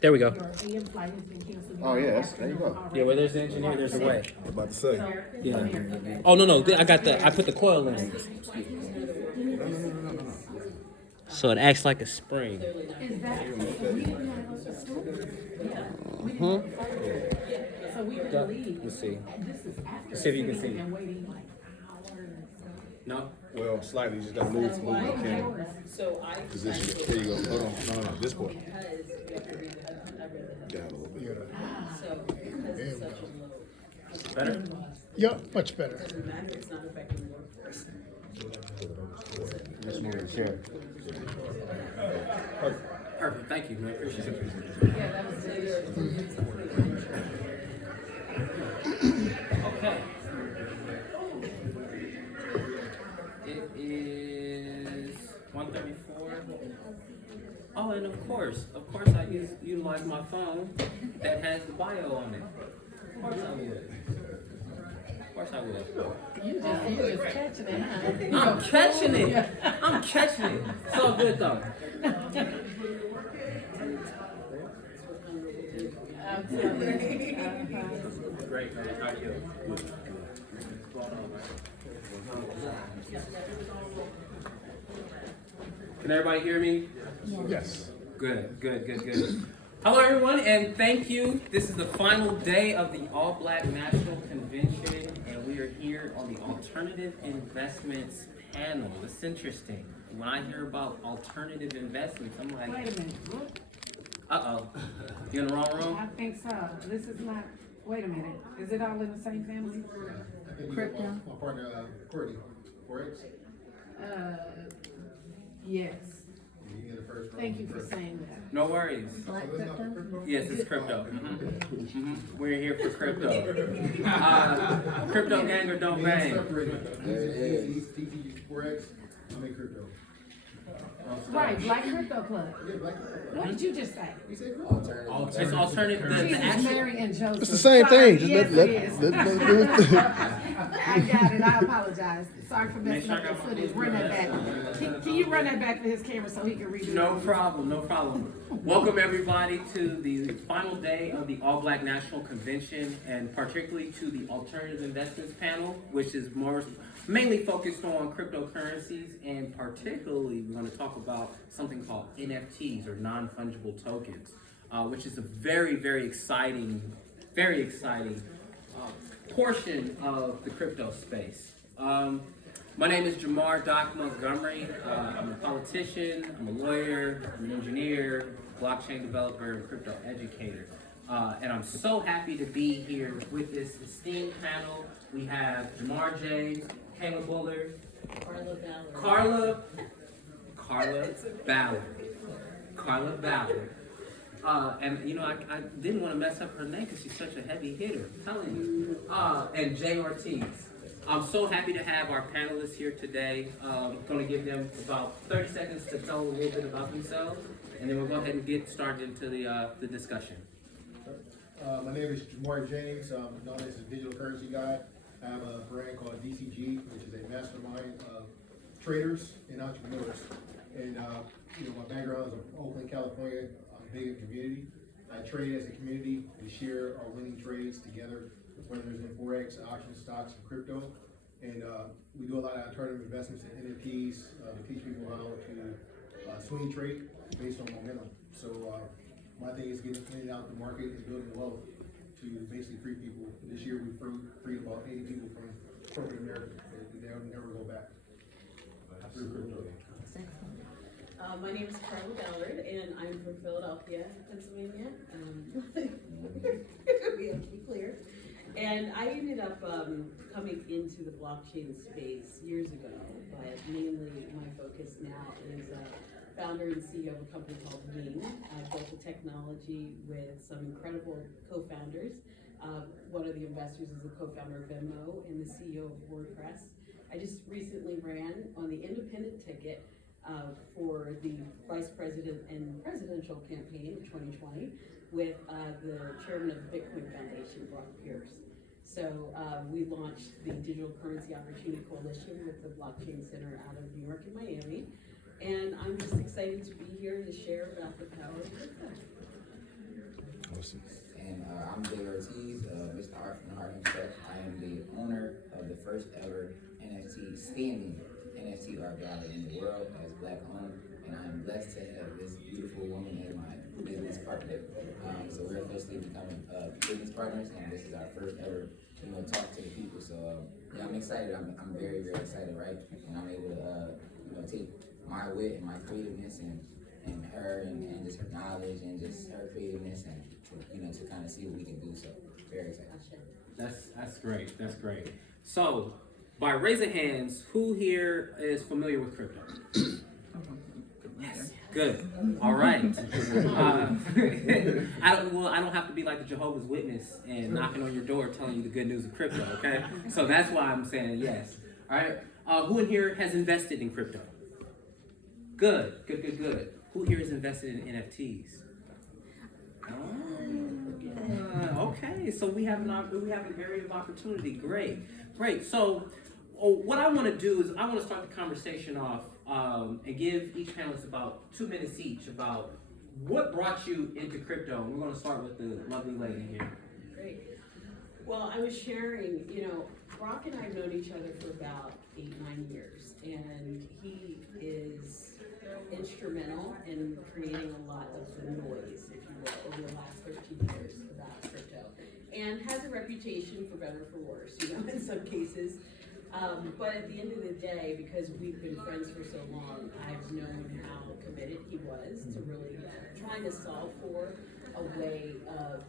There we go. Oh, yeah, there you go. Yeah, where there's the engineer, there's the way. I'm about to say. Yeah. Oh no, I put the coil in. So it acts like a spring. Let's see. Let's see if you can see. No? Well, slightly, you just got to move the camera. Position it. There you go. Hold on. No. This point. Down a little bit. Better? Yeah, much better. Just move the chair. Perfect. Thank you, man. Appreciate it. Okay. It is 1:34. Oh, and of course I utilize my phone that has the bio on it. Of course I would. You just catching it, huh? I'm catching it. It's all good though. Great, man. How are you? What's going on, man? Can everybody hear me? Yes. Good. Hello, everyone, and thank you. This is the final day of the All Black National Convention, and we are here on the Alternative Investments panel. It's interesting. When I hear about alternative investments, I'm like, Wait a minute. uh-oh. You in the wrong room? I think so. This is not, wait a minute. Is it all in the same family? Crypto? My partner, Courtney. Forex. Yes. You get the first round. Thank you for saying that. No worries. Black crypto? Yes, it's crypto. We're here for crypto. Crypto gang or don't bang. He's Forex. I'm in crypto. Right, Black Crypto Club. What did you just say? It's alternative. Jesus, Mary, and Joseph. It's the same thing. Just Yes, let- it is. let- I got it. I apologize. Sorry for messing up your footage. Run that back. Can you run that back for his camera so he can read it? No problem. Welcome everybody to the final day of the All Black National Convention, and particularly to the Alternative Investments panel, which is mainly focused on cryptocurrencies, and particularly we're going to talk about something called NFTs, or non-fungible tokens, which is a very, very exciting portion of the crypto space. My name is Jamar Doc Montgomery. I'm a politician, I'm a lawyer, I'm an engineer, blockchain developer, and crypto educator. And I'm so happy to be here with this esteemed panel. We have Jamar James, Karla Ballard, Karla Ballard. And you know, I didn't want to mess up her name because she's such a heavy hitter, I'm telling you. And Jay Ortiz. I'm so happy to have our panelists here today. I'm going to give them about 30 seconds to tell a little bit about themselves, and then we'll go ahead and get started into the discussion. My name is Jamar James. I'm known as a digital currency guy. I have a brand called DCG, which is a mastermind of traders and entrepreneurs. And my background is in Oakland, California. I'm big in community. I trade as a community. We share our winning trades together, whether it's in Forex, options, stocks, and crypto. And we do a lot of alternative investments in NFTs to teach people how to swing trade based on momentum. So my thing is getting out the market and building wealth to basically free people. This year we freed about 80 people from corporate America. They'll never go back. Through crypto. My name is Karla Ballard, and I'm from Philadelphia, Pennsylvania. We have to be clear. And I ended up coming into the blockchain space years ago, but mainly my focus now is founder and CEO of a company called Wing. I built the technology with some incredible co-founders. One of the investors is a co-founder of Venmo and the CEO of WordPress. I just recently ran on the independent ticket for the vice president and presidential campaign in 2020 with the chairman of the Bitcoin Foundation, Brock Pierce. So we launched the Digital Currency Opportunity Coalition with the Blockchain Center out of New York and Miami. And I'm just excited excited to be here and to share about the power of crypto. Awesome. And I'm Jay Ortiz, Mr. Art from Heart and Tech. I am the owner of the first ever NFT standing NFT art gallery in the world as Black owned, and I am blessed to have this beautiful woman as my business partner. So we're officially becoming business partners, and this is our first ever, talk to the people. So yeah, I'm excited. I'm very, very excited, right? And I'm able to, take my wit and my creativeness and her and just her knowledge and just her creativeness and to kind of see what we can do. So very excited. That's great. That's great. So, by raising hands, who here is familiar with crypto? Yes. Good. All right. I don't have to be like the Jehovah's Witness and knocking on your door telling you the good news of crypto. Okay. So that's why I'm saying yes. All right. Who in here has invested in crypto? Good. Who here is invested in NFTs? Okay, so we have an area of opportunity. Great. So, what I want to do is I want to start the conversation off and give each panelist about 2 minutes each about what brought you into crypto. And we're going to start with the lovely lady here. Great. Well, I was sharing, Brock and I have known each other for about 8-9 years, and he is instrumental in creating a lot of the noise, if you will, over the last 13 years about crypto, and has a reputation for better or for worse, in some cases. But at the end of the day, because we've been friends for so long, I've known how committed he was to really trying to solve for a way of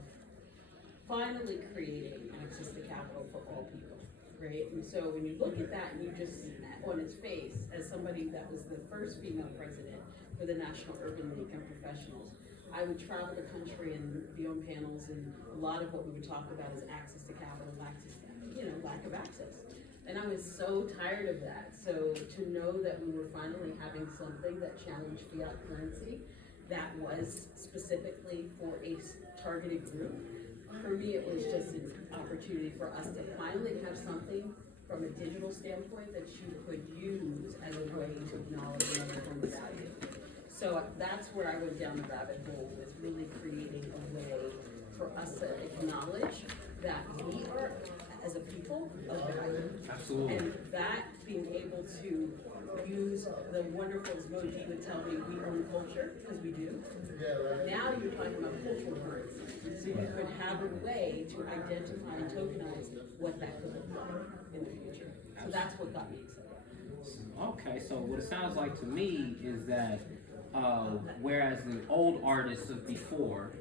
finally creating access to capital for all people, right? And so when you look at that and you just, on its face, as somebody that was the first female president for the National Urban League of Professionals, I would travel the country and be on panels, and a lot of what we would talk about is access to capital, lack of access. And I was so tired of that. So to know that we were finally having something that challenged fiat currency that was specifically for a targeted group, for me it was just an opportunity for us to finally have something from a digital standpoint that you could use as a way to acknowledge another form of value. So that's where I went down the rabbit hole, was really creating a way for us to acknowledge that we are, as a people, of value. Absolutely. And that being able to use the wonderful, as Moji would tell me, we own culture, because we do. Now you're talking about cultural currency. So you could have a way to identify and tokenize what that could look like in the future. So that's what got me excited. Okay, so what it sounds like to me is that whereas the old artists before,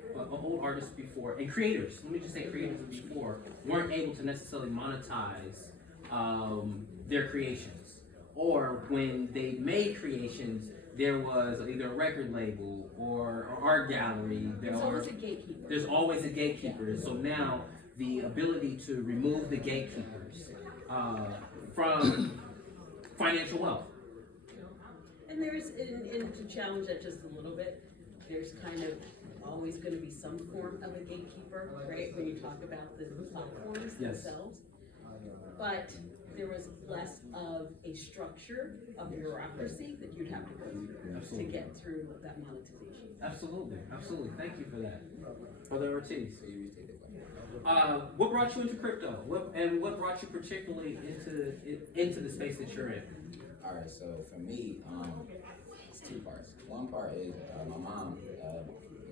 and creators, let me just say creators of before, weren't able to necessarily monetize their creations. Or when they made creations, there was either a record label or art gallery. There's always a gatekeeper. There's always a gatekeeper. So now the ability to remove the gatekeepers from financial wealth. And and to challenge that just a little bit, there's kind of always going to be some form of a gatekeeper, right? When you talk about the platforms themselves. But there was less of a structure of bureaucracy that you'd have to go through to get through that monetization. Absolutely. Thank you for that. Brother Ortiz. What brought you into crypto? What brought you particularly into the space that you're in? All right, so for me, it's 2 parts. One part is my mom,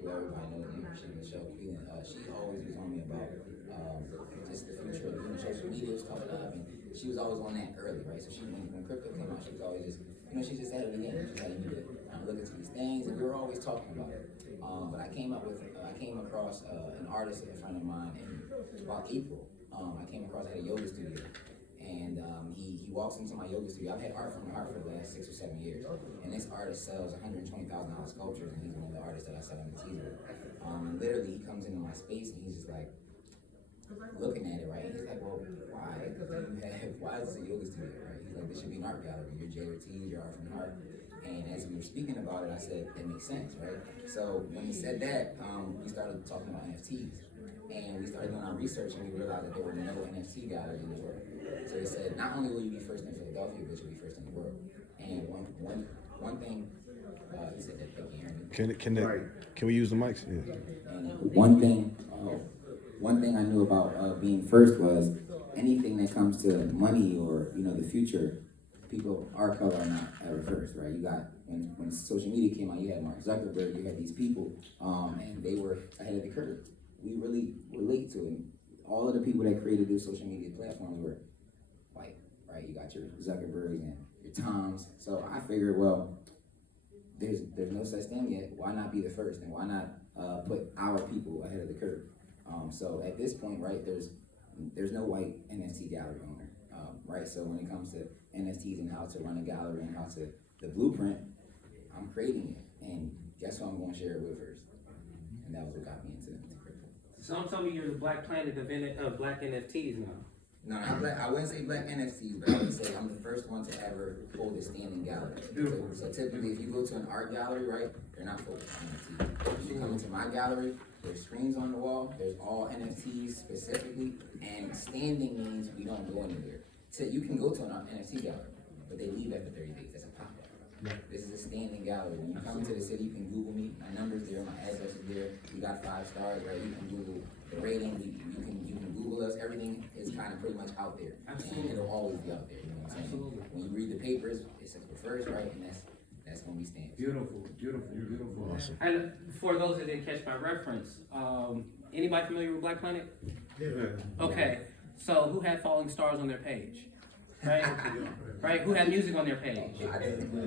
who everybody knows, she was show Queen. She always was on me about just the future of social media, stuff like that. And she was always on that early, right? So when crypto came out, she was always just, she just had it again. She was like, you need to look into these things, and we were always talking about it. But I came across an artist, a friend of mine, in about April. I came across at a yoga studio. And he walks into my yoga studio. I've had art from art for the last 6 or 7 years. And this artist sells $120,000 sculptures, and he's one of the artists that I sell NFTs with. Literally, he comes into my space, and he's just like, looking at it, right? And he's like, well, why is this a yoga studio, right? He's like, this should be an art gallery. You're Jay Ortiz, you're art from art. And as we were speaking about it, I said, that makes sense, right? So when he said that, we started talking about NFTs. And we started doing our research, and we realized that there were no NFT galleries in the world. So he said, not only will you be first in Philadelphia, but you'll be first in the world. And one thing he said that they can hear me. Can we use the mics? Yeah. And one thing I knew about being first was anything that comes to money or the future, people our color are not ever first, right? You got when social media came out, you had Mark Zuckerberg, you had these people, and they were ahead of the curve. We really relate to it. All of the people that created this social media platform were white, right? You got your Zuckerbergs and your Toms. So I figured, well, there's no such thing yet. Why not be the first, and why not put our people ahead of the curve? So at this point, right, there's no white NFT gallery owner, right? So when it comes to NFTs and how to run a gallery and how to the blueprint, I'm creating it, and guess who I'm going to share it with first? And that was what got me into crypto. Some tell me you're the Black Planet of Black NFTs now. No, not black. I wouldn't say black NFTs, but I would say I'm the first one to ever hold a standing gallery. So typically, if you go to an art gallery, right, they're not focused on NFTs. If you come into my gallery, there's screens on the wall. There's all NFTs specifically, and standing means we don't go anywhere. So you can go to an NFT gallery, but they leave after 30 days. That's a pop-up. This is a standing gallery. When you come into the city, you can Google me. My number's there, my address is there. We got 5 stars, right? You can Google the rating. You can Google us. Everything is kind of pretty much out there. Absolutely. And it'll always be out there. You know what I'm saying? Absolutely. When you read the papers, it says we're first, right? And that's when we stand. Beautiful. Awesome. And for those that didn't catch my reference, anybody familiar with Black Planet? Yeah. Okay. So who had falling stars on their page? Right? Right? Who had music on their page?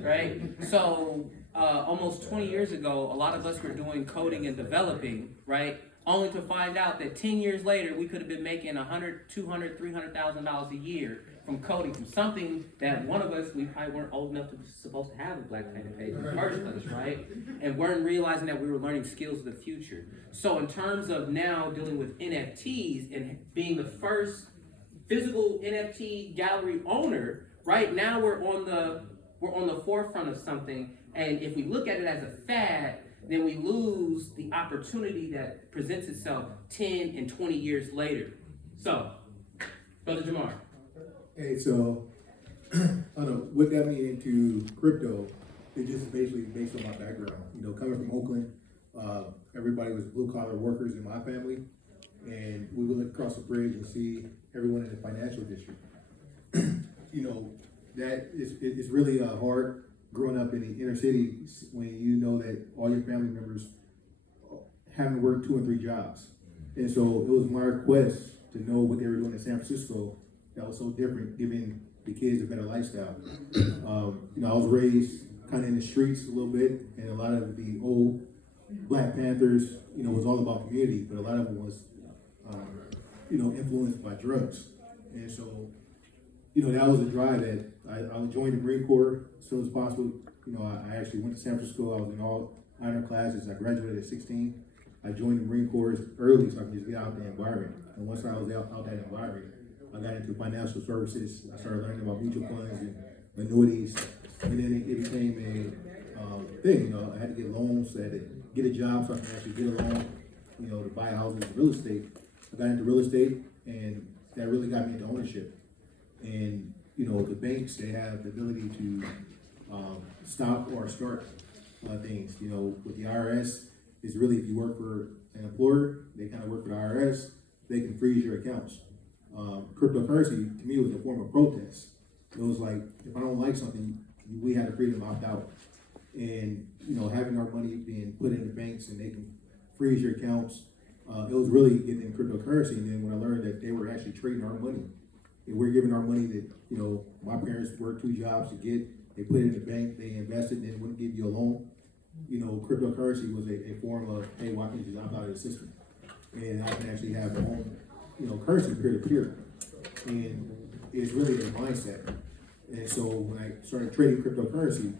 Right? So almost 20 years ago, a lot of us were doing coding and developing, right? Only to find out that 10 years later, we could have been making $100,000, $200,000, $300,000 a year from coding, from something that one of us, we probably weren't old enough to be supposed to have a Black Planet page in the first place, right? And weren't realizing that we were learning skills of the future. So in terms of now dealing with NFTs and being the first physical NFT gallery owner, right now we're on the forefront of something, and if we look at it as a fad, then we lose the opportunity that presents itself 10 and 20 years later. So, Brother Jamar. Hey, so I don't know what got me into crypto. It just basically based on my background. Coming from Oakland, everybody was blue collar workers in my family, and we would look across the bridge and see everyone in the financial district. That it's really hard growing up in the inner city when you know that all your family members haven't worked 2 and 3 jobs. And so it was my request to know what they were doing in San Francisco that was so different, giving the kids a better lifestyle. I was raised kind of in the streets a little bit, and a lot of the old Black Panthers, was all about community, but a lot of it was, influenced by drugs. And so, that was a drive that I joined the Marine Corps as soon as possible. I actually went to San Francisco. I was in all honor classes. I graduated at 16. I joined the Marine Corps early so I could just get out the environment. And once I was out that environment, I got into financial services. I started learning about mutual funds and annuities. And then it became a thing. I had to get loans. I had to get a job so I could actually get a loan, to buy houses and real estate. I got into real estate, and that really got me into ownership. And, the banks, they have the ability to stop or start things. With the IRS, is really if you work for an employer, they kind of work for the IRS, they can freeze your accounts. Cryptocurrency, to me, was a form of protest. It was like, if I don't like something, we had the freedom to opt out. And, having our money being put in the banks and they can freeze your accounts, it was really getting in cryptocurrency. And then when I learned that they were actually trading our money, and we're giving our money that, my parents worked 2 jobs to get, they put it in the bank, they invested, and then wouldn't give you a loan. Cryptocurrency was a form of, hey, why can't you just opt out of the system? And I can actually have my own, currency peer-to-peer. And it's really a mindset. And so when I started trading cryptocurrency,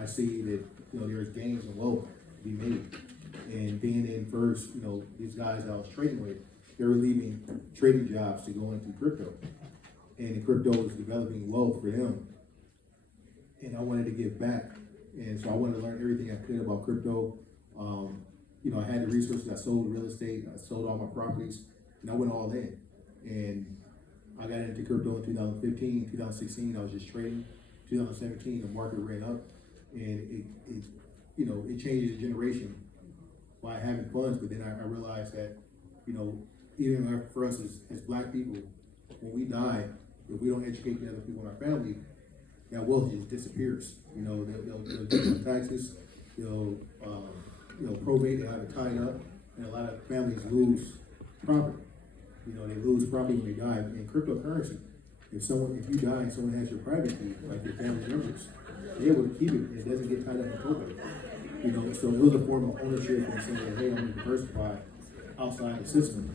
I see that, there's gains and wealth to be made. And being in first, these guys that I was trading with, they were leaving trading jobs to go into crypto. And the crypto was developing wealth for them. And I wanted to give back. And so I wanted to learn everything I could about crypto. I had the resources. I sold real estate. I sold all my properties. And I went all in. And I got into crypto in 2015. 2016, I was just trading. 2017, the market ran up. And it you know, it changes the generation by having funds, but then I realized that, you know, even for us as black people, when we die, if we don't educate the other people in our family, that wealth just disappears. You know, they'll get on taxes, they'll, you know, probate, they'll have it tied up, and a lot of families lose property. You know, they lose property when they die. In cryptocurrency, if you die and someone has your private key, like your family members, they're able to keep it and it doesn't get tied up in probate. You know, so it was a form of ownership and saying, hey, I'm going to diversify outside the system.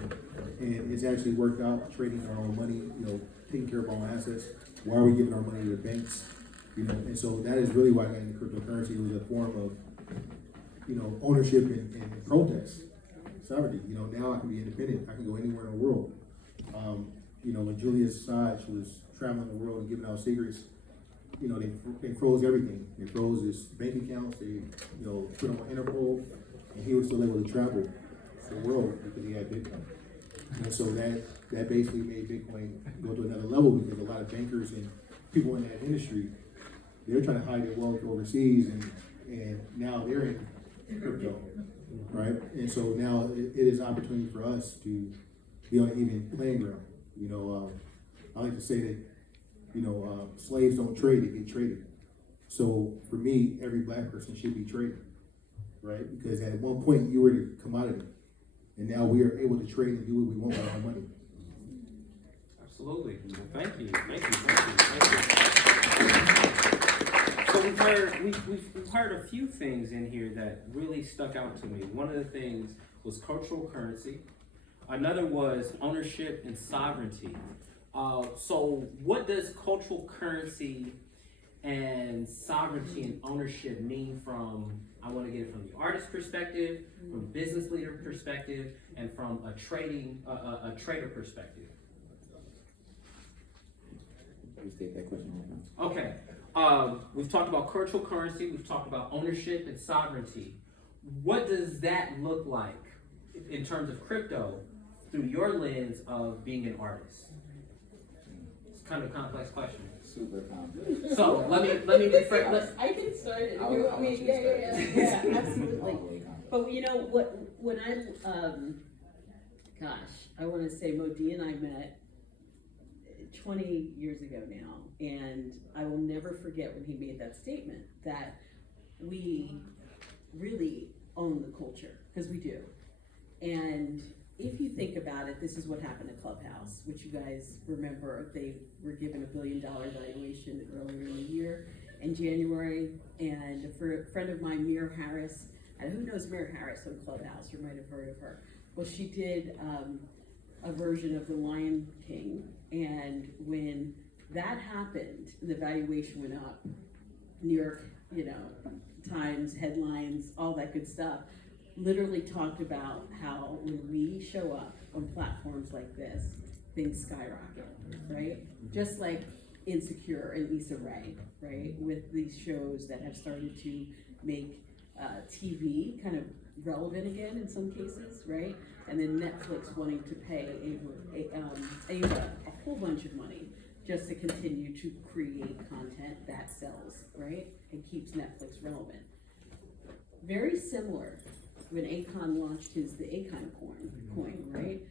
And it's actually worked out, trading our own money, you know, taking care of our own assets. Why are we giving our money to the banks? You know, and so that is really why I got into cryptocurrency. It was a form of, you know, ownership and protest, sovereignty. You know, now I can be independent. I can go anywhere in the world. You know, when Julius Assange was traveling the world and giving out secrets, you know, they froze everything. They froze his bank accounts. They, you know, put him on Interpol, and he was still able to travel the world because he had Bitcoin. And so that basically made Bitcoin go to another level because a lot of bankers and people in that industry, they're trying to hide their wealth overseas, and now they're in crypto, right? And so now it is an opportunity for us to be on an even playing ground. You know, I like to say that, you know, slaves don't trade, they get traded. So for me, every black person should be traded, right? Because at one point you were the commodity, and now we are able to trade and do what we want with our money. Absolutely. Thank you. So we've heard a few things in here that really stuck out to me. One of the things was cultural currency. Another was ownership and sovereignty. So what does cultural currency and sovereignty and ownership mean from, I want to get it from the artist perspective, from business leader perspective, and from a trader perspective? Please take that question. Okay. We've talked about cultural currency, we've talked about ownership and sovereignty. What does that look like in terms of crypto through your lens of being an artist? It's kind of a complex question. Super complex. So let me rephrase. I can start it. I want you to start. Yeah, absolutely. But you know what? When I want to say Modi and I met 20 years ago now, and I will never forget when he made that statement that we really own the culture, because we do. And if you think about it, this is what happened at Clubhouse, which you guys remember. They were given $1 billion valuation earlier in the year in January. And for a friend of mine, Mir Harris, and who knows Mir Harris on Clubhouse? You might have heard of her. Well, she did a version of The Lion King. And when that happened, the valuation went up. New York, you know, Times, headlines, all that good stuff. Literally talked about how when we show up on platforms like this, things skyrocket, right? Just like Insecure and Issa Rae, right? With these shows that have started to make TV kind of relevant again in some cases, right? And then Netflix wanting to pay a whole bunch of money just to continue to create content that sells, right? And keeps Netflix relevant. Very similar when Akon launched the Akon coin, right?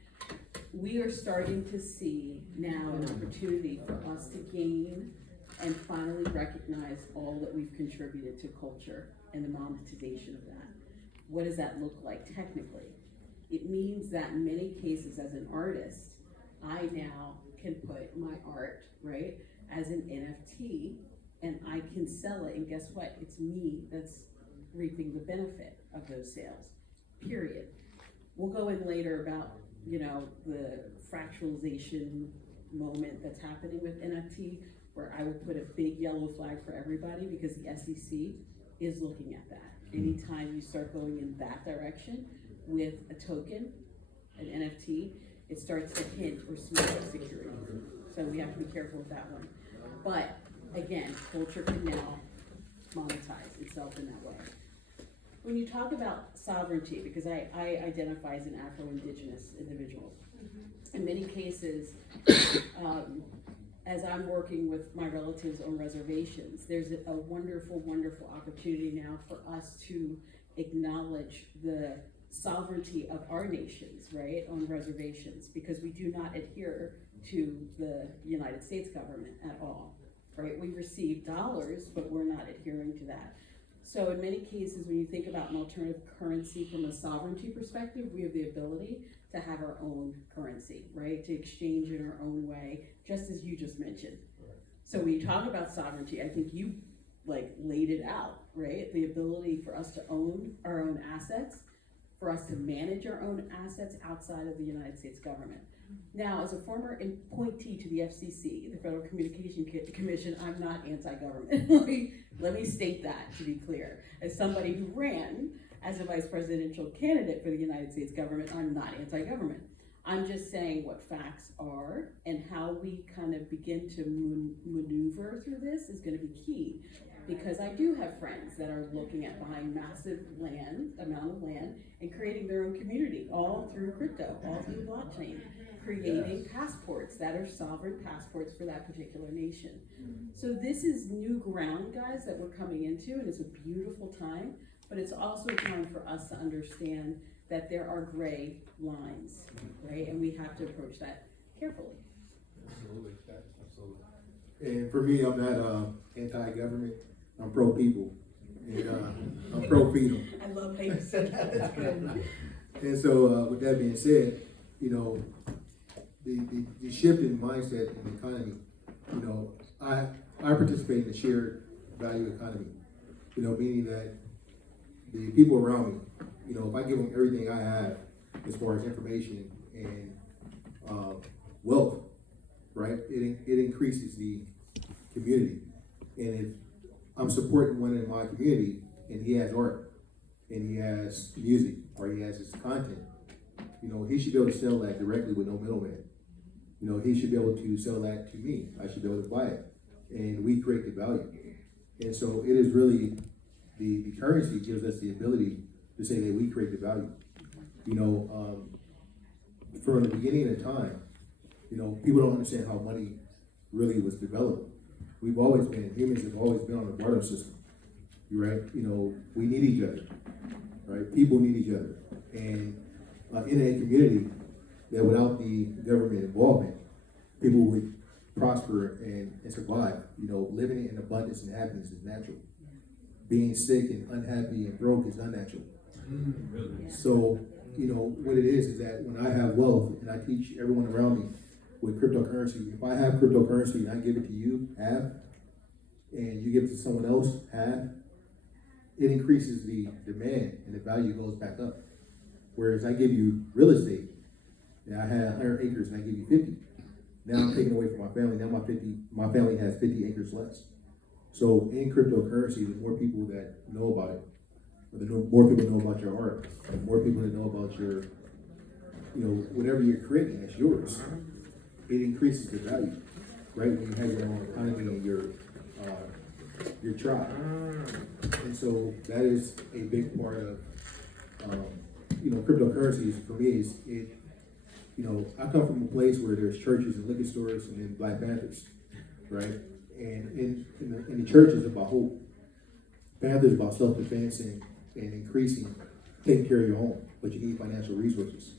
We are starting to see now an opportunity for us to gain and finally recognize all that we've contributed to culture and the monetization of that. What does that look like technically? It means that in many cases as an artist, I now can put my art, right, as an NFT, and I can sell it, and guess what? It's me that's reaping the benefit of those sales, period. We'll go in later about, you know, the fractalization moment that's happening with NFT, where I will put a big yellow flag for everybody because the SEC is looking at that. Anytime you start going in that direction with a token, an NFT, it starts to hint or smell security. So we have to be careful with that one. But again, culture can now monetize itself in that way. When you talk about sovereignty, because I identify as an Afro-Indigenous individual, in many cases, as I'm working with my relatives on reservations, there's a wonderful, wonderful opportunity now for us to acknowledge the sovereignty of our nations, right, on reservations, because we do not adhere to the United States government at all, right? We receive dollars, but we're not adhering to that. So in many cases, when you think about an alternative currency from a sovereignty perspective, we have the ability to have our own currency, right? To exchange in our own way, just as you just mentioned. So when you talk about sovereignty, I think you laid it out, right? The ability for us to own our own assets, for us to manage our own assets outside of the United States government. Now, as a former appointee to the FCC, the Federal Communications Commission, I'm not anti-government. let me state that, to be clear. As somebody who ran as a vice presidential candidate for the United States government, I'm not anti-government. I'm just saying what facts are, and how we kind of begin to maneuver through this is going to be key. Because I do have friends that are looking at buying massive amount of land, and creating their own community, all through crypto, all through blockchain, creating passports that are sovereign passports for that particular nation. So this is new ground, guys, that we're coming into, and it's a beautiful time, but it's also a time for us to understand that there are gray lines, right? And we have to approach that carefully. Absolutely, absolutely. And for me, I'm not anti-government. I'm pro-people, and I'm pro-freedom. I love how you said that. That's good. And so, with that being said, you know, the shift in mindset in the economy, you know, I participate in the shared value economy, you know, meaning that the people around me, you know, if I give them everything I have as far as information and wealth, right, it increases the community. And if I'm supporting one in my community and he has art and he has music or he has his content, you know, he should be able to sell that directly with no middleman. You know, he should be able to sell that to me. I should be able to buy it. And we create the value. And so it is really, the currency gives us the ability to say that we create the value. You know, from the beginning of time, you know, people don't understand how money really was developed. Humans have always been on a barter system, right? You know, we need each other, right? People need each other. And in a community that without the government involvement, people would prosper and survive. You know, living in abundance and happiness is natural. Being sick and unhappy and broke is unnatural. So, you know, what it is that when I have wealth and I teach everyone around me with cryptocurrency, if I have cryptocurrency and I give it to you, half, and you give it to someone else, half, it increases the demand and the value goes back up. Whereas I give you real estate, and I had 100 acres and I give you 50. Now I'm taking away from my family. Now my family has 50 acres less. So in cryptocurrency, the more people that know about it, the more people know about your art, the more people that know about your, you know, whatever you're creating, it's yours. It increases the value, right? When you have your own economy and your tribe. And so that is a big part of, you know, cryptocurrencies for me is it, you know, I come from a place where there's churches and liquor stores and then Black Panthers, right? And in the church is about hope. Panthers about self-defense and increasing, taking care of your home, but you need financial resources.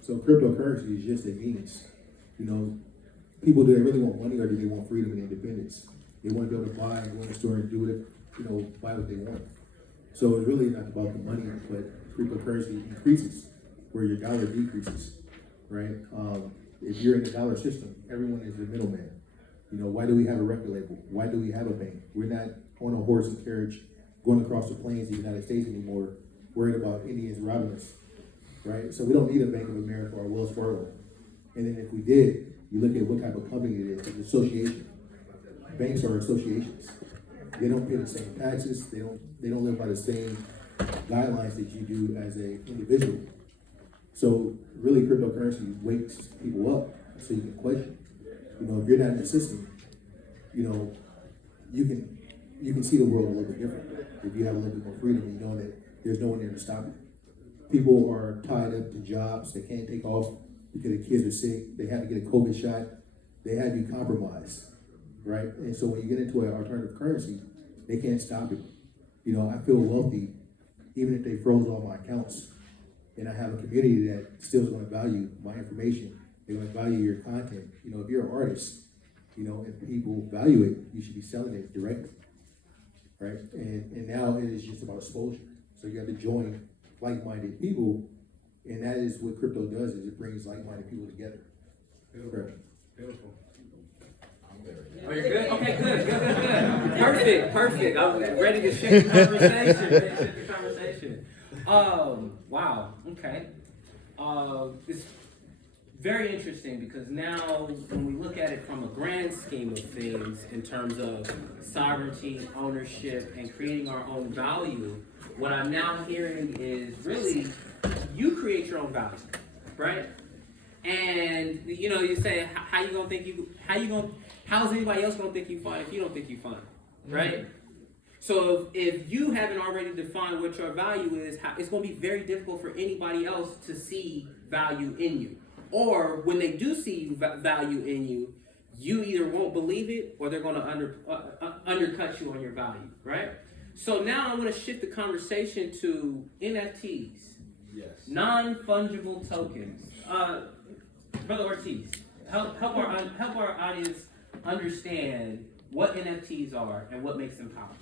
So cryptocurrency is just a means. You know, people, do they really want money or do they want freedom and independence? They want to be able to buy and go in the store and do it, you know, buy what they want. So it's really not about the money, but cryptocurrency increases where your dollar decreases, right? If you're in the dollar system, everyone is a middleman. You know, why do we have a record label? Why do we have a bank? We're not on a horse and carriage going across the plains of the United States anymore, worried about Indians robbing us, right? So we don't need a Bank of America or Wells Fargo. And then if we did, you look at what type of company it is, it's an association. Banks are associations. They don't pay the same taxes. They don't live by the same guidelines that you do as an individual. So really cryptocurrency wakes people up so you can question. You know, if you're not in the system, you know, you can see the world a little bit different. If you have a little bit more freedom, you know that there's no one there to stop you. People are tied up to jobs they can't take off because the kids are sick. They have to get a COVID shot. they have you compromised, right? And so when you get into an alternative currency, they can't stop it. You know, I feel wealthy even if they froze all my accounts. And I have a community that still is going to value my information. They're going to value your content. You know, if you're an artist, you know, if people value it, you should be selling it directly, right? And now it is just about exposure. So you have to join like-minded people, and that is what crypto does, is it brings like-minded people together. Correct. Beautiful. Oh, you're good? Okay, good. Perfect. I was ready to shift the conversation. Wow, okay. It's very interesting because now when we look at it from a grand scheme of things in terms of sovereignty, ownership, and creating our own value, what I'm now hearing is really you create your own value, right? And you know, you say, how's anybody else gonna think you fine if you don't think you fine, right? So if you haven't already defined what your value is, it's gonna be very difficult for anybody else to see value in you. Or when they do see value in you, you either won't believe it or they're gonna undercut you on your value, right? So now I'm gonna shift the conversation to NFTs. Yes. Non-fungible tokens. Brother Ortiz, help our audience understand what NFTs are and what makes them powerful,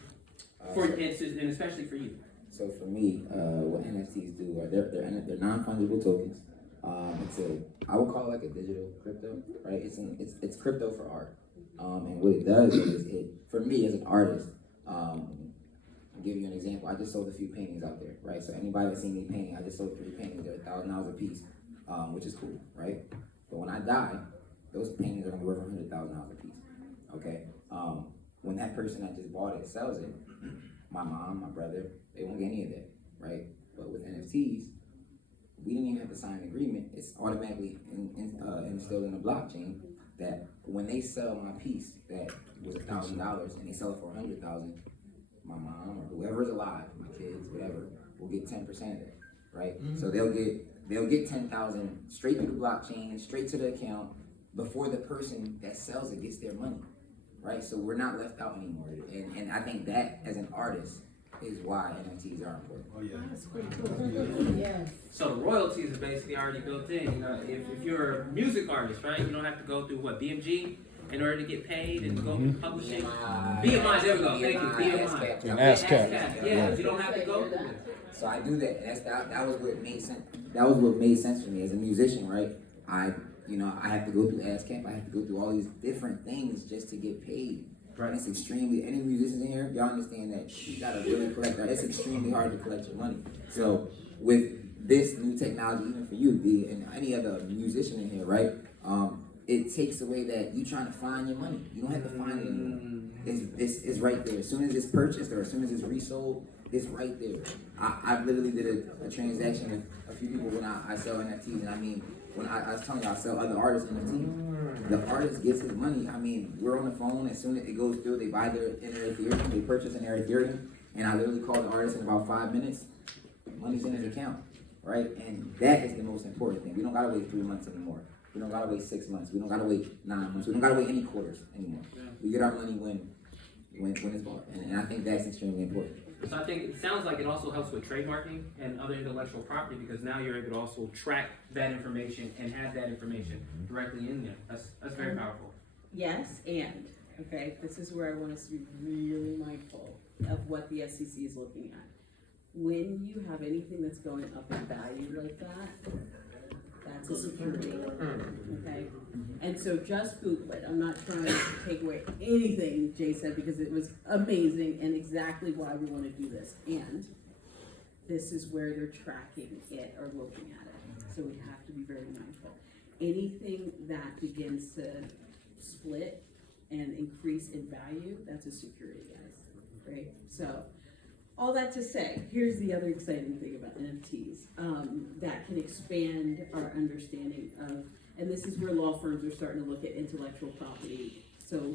and especially for you. So for me, what NFTs do are they're non-fungible tokens. I would call it like a digital crypto, right? It's crypto for art, and what it does is for me as an artist. I'll give you an example. I just sold a few paintings out there, right? So anybody that's seen me painting, I just sold 3 paintings. They're $1,000 a piece, which is cool, right? But when I die, those paintings are gonna be worth $100,000 a piece. Okay. When that person that just bought it sells it, my mom, my brother, they won't get any of that, right? But with NFTs, we didn't even have to sign an agreement. It's automatically instilled in the blockchain that when they sell my piece that was $1,000 and they sell it for $100,000, my mom or whoever's alive, my kids, whatever, will get 10% of that, right? Mm-hmm. So they'll get 10,000 straight through the blockchain, straight to the account before the person that sells it gets their money, right? So we're not left out anymore, and I think that as an artist is why NFTs are important. Oh yeah. That's pretty cool. Yes. So the royalties are basically already built in. You know, if you're a music artist, right, you don't have to go through BMG in order to get paid and go through publishing. BMI, there we go. Thank you. BMI. An ASCAP. Yeah, you don't have to go through it. So I do that. That was what made sense. That was what made sense for me as a musician, right? I have to go through ASCAP. I have to go through all these different things just to get paid. Right. And it's extremely, any musicians in here, y'all understand that you gotta really collect that. It's extremely hard to collect your money. So with this new technology, even for you, and any other musician in here, right? It takes away that you trying to find your money. You don't have to find it anymore. It's right there. As soon as it's purchased or as soon as it's resold, it's right there. I literally did a transaction with a few people when I sell NFTs, and I mean, when I was telling you I sell other artists NFTs, the artist gets his money. I mean, we're on the phone. As soon as it goes through, they buy their Ethereum, they purchase in their Ethereum, and I literally call the artist in about 5 minutes. Money's in his account, right? And that is the most important thing. We don't gotta wait 3 months anymore. We don't gotta wait 6 months. We don't gotta wait 9 months. We don't gotta wait any quarters anymore. Yeah. We get our money when it's bought, and I think that's extremely important. So I think it sounds like it also helps with trademarking and other intellectual property because now you're able to also track that information and have that information directly in there. That's very powerful. Yes, and okay, this is where I want us to be really mindful of what the SEC is looking at. When you have anything that's going up in value like that, that's a security, okay? And so just Google it. I'm not trying to take away anything Jay said because it was amazing and exactly why we want to do this. And this is where they're tracking it or looking at it. So we have to be very mindful. Anything that begins to split and increase in value, that's a security, guys, right? So all that to say, here's the other exciting thing about NFTs that can expand our understanding of, and this is where law firms are starting to look at intellectual property. So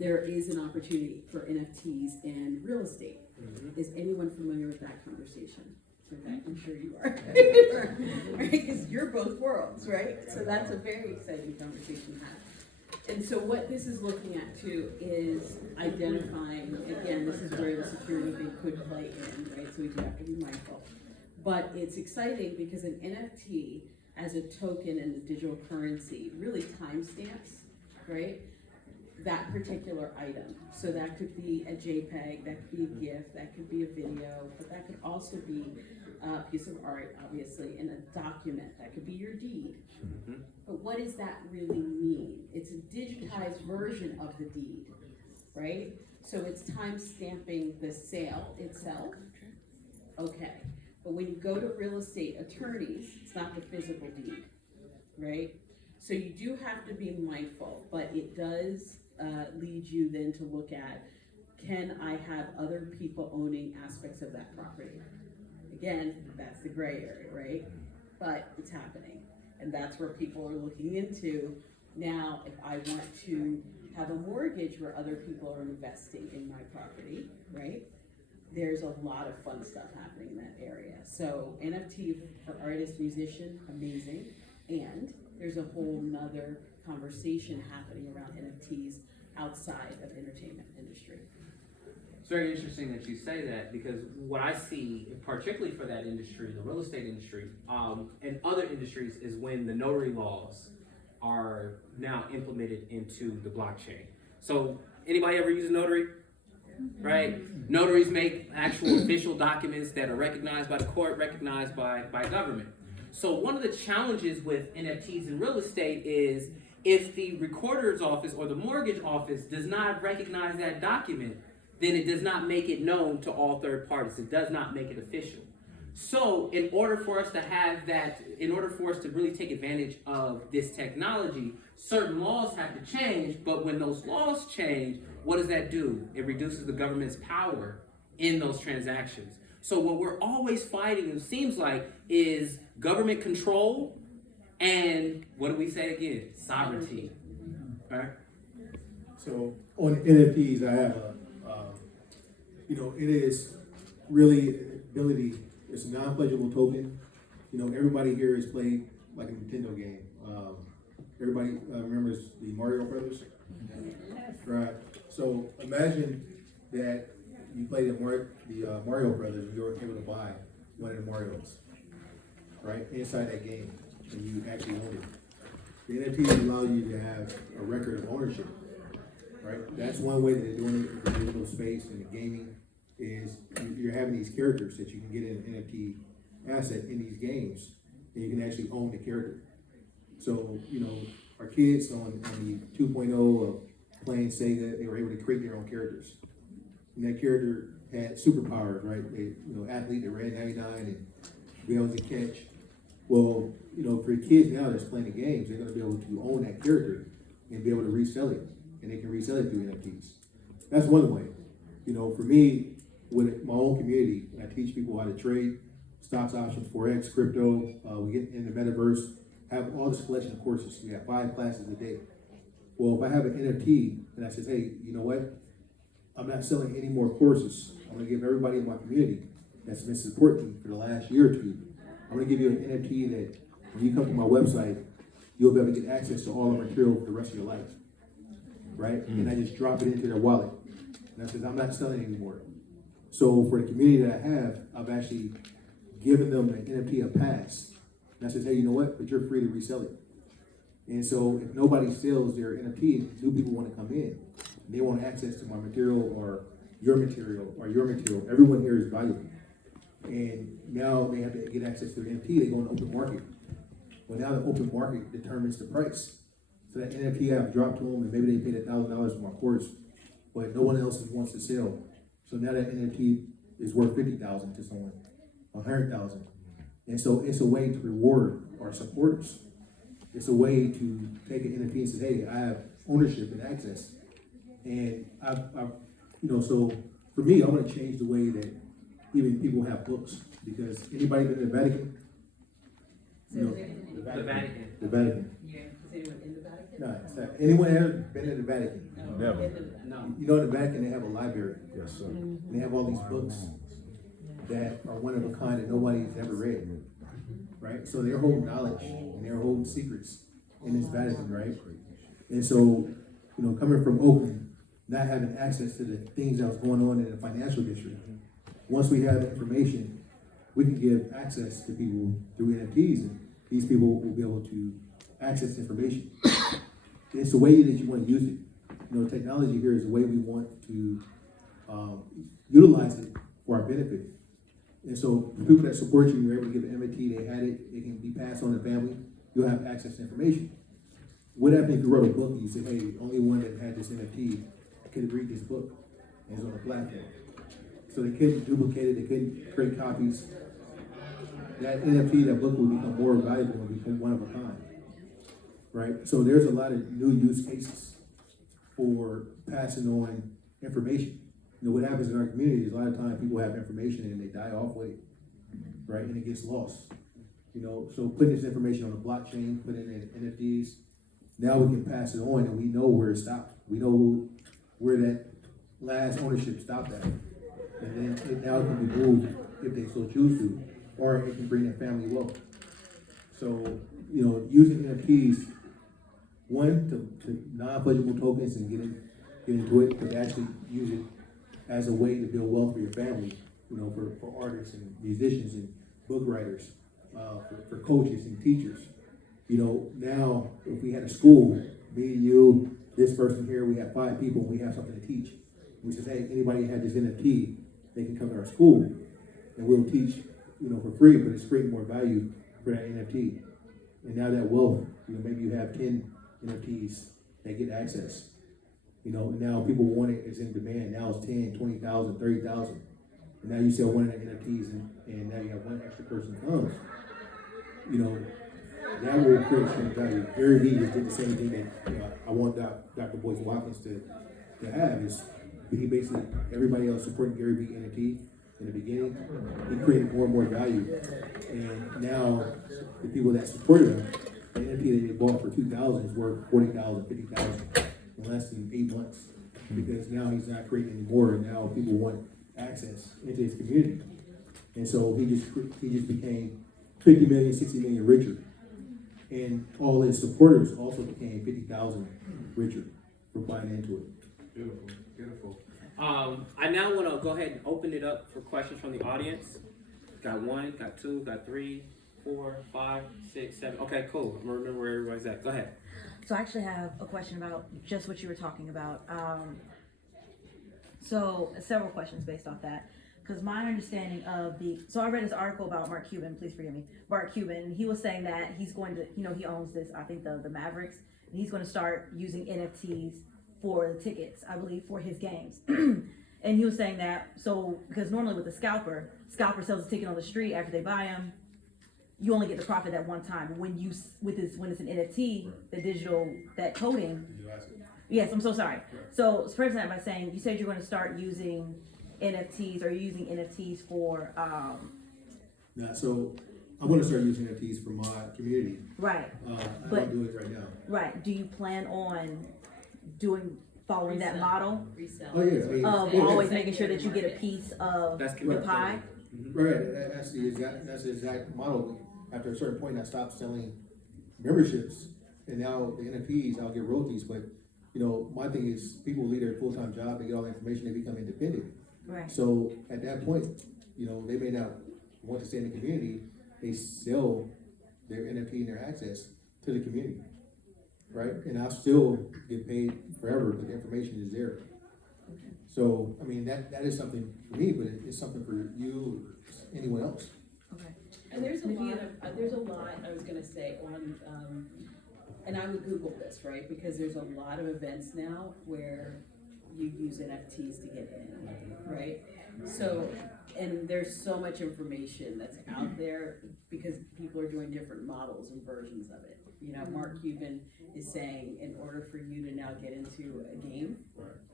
there is an opportunity for NFTs in real estate. Mm-hmm. Is anyone familiar with that conversation? Okay, I'm sure you are, right? Because you're both worlds, right? So that's a very exciting conversation to have. And so what this is looking at too is identifying, again, this is where the security thing could play in, right? So we do have to be mindful. But it's exciting because an NFT as a token in the digital currency really timestamps, right? That particular item. So that could be a JPEG, that could be a GIF, that could be a video, but that could also be a piece of art, obviously, in a document. That could be your deed. But what does that really mean? It's a digitized version of the deed, right? So it's time stamping the sale itself. Okay. But when you go to real estate attorneys, it's not the physical deed, right? So you do have to be mindful, but it does lead you then to look at, can I have other people owning aspects of that property? Again, that's the gray area, right? But it's happening. And that's where people are looking into. Now, if I want to have a mortgage where other people are investing in my property, right? There's a lot of fun stuff happening in that area. So NFT for artist, musician, amazing. And there's a whole nother conversation happening around NFTs outside of entertainment industry. It's very interesting that you say that, because what I see, particularly for that industry, the real estate industry, and other industries, is when the notary laws are now implemented into the blockchain. So anybody ever use a notary? Right? Notaries make actual official documents that are recognized by the court, recognized by government. So one of the challenges with NFTs in real estate is if the recorder's office or the mortgage office does not recognize that document, then it does not make it known to all third parties. It does not make it official. So in order for us to have that, in order for us to really take advantage of this technology, certain laws have to change, but when those laws change, what does that do? It reduces the government's power in those transactions. So what we're always fighting, it seems like, is government control and, what do we say again? Sovereignty. Right? So on NFTs, I have it is really ability. It's a non-fungible token. Everybody here has played like a Nintendo game. Everybody remembers the Mario Brothers, right? So imagine that you played the Mario Brothers and you were able to buy one of the Marios, right? Inside that game, and you actually own it. The NFTs allow you to have a record of ownership, right? That's one way that they're doing it in the digital space and the gaming is you're having these characters that you can get in an NFT asset in these games, and you can actually own the character. So, our kids on the 2.0 of playing Sega, they were able to create their own characters. And that character had superpowers, right? They, athlete, they ran 99 and be able to catch. Well, for the kids now that's playing the games, they're going to be able to own that character and be able to resell it. And they can resell it through NFTs. That's one way. For me, with my own community, I teach people how to trade, stocks, options, Forex, crypto. We get in the metaverse, have all this collection of courses. We have 5 classes a day. Well, if I have an NFT and I says, hey, you know what? I'm not selling any more courses. I'm going to give everybody in my community that's been supporting me for the last year or two, I'm going to give you an NFT that when you come to my website, you'll be able to get access to all the material for the rest of your life, right? And I just drop it into their wallet. And I says, I'm not selling anymore. So for the community that I have, I've actually given them an NFT a pass. And I says, hey, you know what? But you're free to resell it. And so if nobody sells their NFT, new people want to come in. And they want access to my material or your material or your material. Everyone here is valuable. And now they have to get access to the NFT. They go in the open market. Well, now the open market determines the price. So that NFT I've dropped to them, and maybe they paid $1,000 for my course, but no one else wants to sell. So now that NFT is worth $50,000 to someone, $100,000. And so it's a way to reward our supporters. It's a way to take an NFT and say, hey, I have ownership and access. And so for me, I want to change the way that even people have books, because anybody been in the Vatican? The Vatican. The Vatican. Yeah. Is anyone in the Vatican? No, it's not. Anyone ever been in the Vatican? Never. No. In the Vatican, they have a library. Yes, sir. And they have all these books that are one of a kind that nobody's ever read, right? So they're holding knowledge and they're holding secrets in this Vatican, right? And so, coming from Oakland, not having access to the things that was going on in the financial district, once we have the information, we can give access to people through NFTs, and these people will be able to access information. It's the way that you want to use it. Technology here is the way we want to utilize it for our benefit. And so the people that support you, you're able to give an NFT, they had it, it can be passed on to family, you'll have access to information. What happened if you wrote a book and you said, hey, only one that had this NFT could read this book, and it's on a platform. So they couldn't duplicate it, they couldn't create copies. That NFT, that book will become more valuable and become one of a kind. Right? So there's a lot of new use cases for passing on information. What happens in our community is a lot of times people have information and they die off with it, right? And it gets lost. So putting this information on a blockchain, putting it in NFTs, now we can pass it on and we know where it stopped. We know where that last ownership stopped at. And then it now can be moved if they so choose to, or it can bring their family wealth. So, using NFTs, one, to non-fungible tokens and get into it, but actually use it as a way to build wealth for your family, for artists and musicians and book writers, for coaches and teachers. Now if we had a school, me, you, this person here, we have 5 people, and we have something to teach. We said, hey, anybody that had this NFT, they can come to our school and we'll teach, for free, but it's creating more value for that NFT. And now that wealth, maybe you have 10 NFTs that get access. Now people want it, it's in demand. Now it's 10, 20,000, 30,000. And now you sell one of the NFTs and now you have one extra person comes. That will create some value. Gary Vee just did the same thing that I want Dr. Boyce Watkins to have is he basically, everybody else supporting Gary Vee NFT in the beginning, he created more and more value. And now the people that supported him, the NFT that they bought for $2,000 is worth $40,000, $50,000 in less than 8 months. Because now he's not creating anymore, and now people want access into his community. And so he just became 50 million, 60 million richer. And all his supporters also became 50,000 richer for buying into it. Beautiful, beautiful. I now want to go ahead and open it up for questions from the audience. Got 1, got 2, got 3, 4, 5, 6, 7. Okay, cool. I'm gonna remember where everybody's at. Go ahead. So I actually have a question about just what you were talking about. So several questions based off that. Because my understanding of so I read this article about Mark Cuban, please forgive me, Mark Cuban, and he was saying that he's going to, he owns this, I think the Mavericks, and he's going to start using NFTs for the tickets, I believe, for his games. And he was saying that, so, because normally with the scalper sells a ticket on the street after they buy them, you only get the profit at one time. But when it's an NFT, the digital, that coding, yes, I'm so sorry. So, preface that by saying, you said you're going to start using NFTs, or you're using NFTs for so I'm going to start using NFTs for my community. Right. I don't do it right now. Right. Do you plan on following that model Oh yeah. of always making sure that you get a piece of the pie? Right. That's the exact model. After a certain point, I stopped selling memberships, and now the NFTs, I'll get royalties. But my thing is, people leave their full-time job, they get all the information, they become independent. Right. So at that point, they may not want to stay in the community. They sell their NFT and their access to the community, right? And I'll still get paid forever, but the information is there. Okay. So I mean, that is something for me, but it's something for you or anyone else. Okay. And there's a lot I was gonna say on, and I would Google this, right? Because there's a lot of events now where you use NFTs to get in, right? So, and there's so much information that's out there because people are doing different models and versions of it. Mark Cuban is saying in order for you to now get into a game,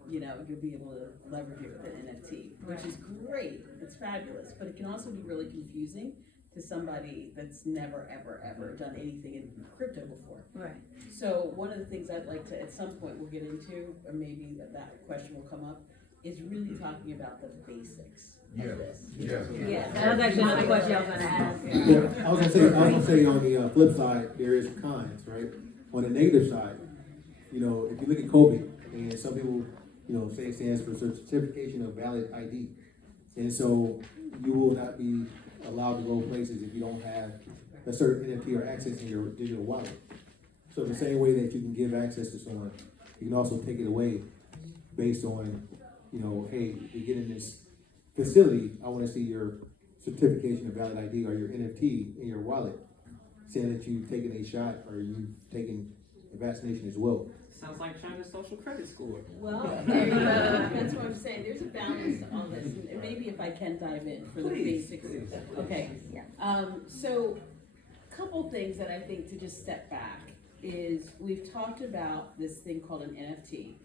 you'll be able to leverage it with an NFT, which is great. It's fabulous, but it can also be really confusing to somebody that's never, ever, ever done anything in crypto before. Right. So one of the things I'd like to, at some point we'll get into, or maybe that question will come up, is really talking about the basics of this. Yeah, that was actually another question I was going to ask. Yeah, I was gonna say on the flip side, there is cons, right? On the negative side, you know, if you look at COVID, and some people, you know, say it stands for certification of valid ID. And so you will not be allowed to go places if you don't have a certain NFT or access in your digital wallet. So the same way that you can give access to someone, you can also take it away based on, you know, hey, you get in this facility, I want to see your certification of valid ID or your NFT in your wallet, saying that you've taken a shot or you've taken a vaccination as well. Sounds like China's social credit score. Well, there you go. That's what I'm saying. There's a balance to all this. And maybe if I can dive in for the basics. Okay. Yeah. So, couple things that I think to just step back is we've talked about this thing called an NFT.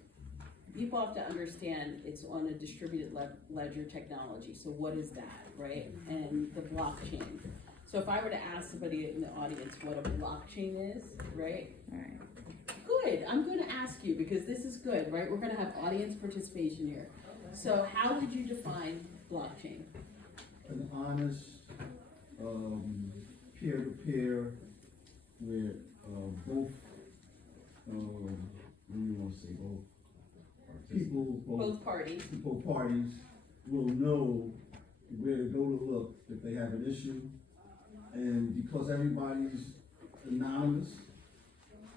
People have to understand it's on a distributed ledger technology. So what is that, right? And the blockchain. So if I were to ask somebody in the audience what a blockchain is, right? All right. Good, I'm gonna ask you because this is good, right? We're gonna have audience participation here. So how would you define blockchain? An honest, peer-to-peer with both, what do you want to say, people, Both parties. both parties will know where to go to look if they have an issue. And because everybody's anonymous,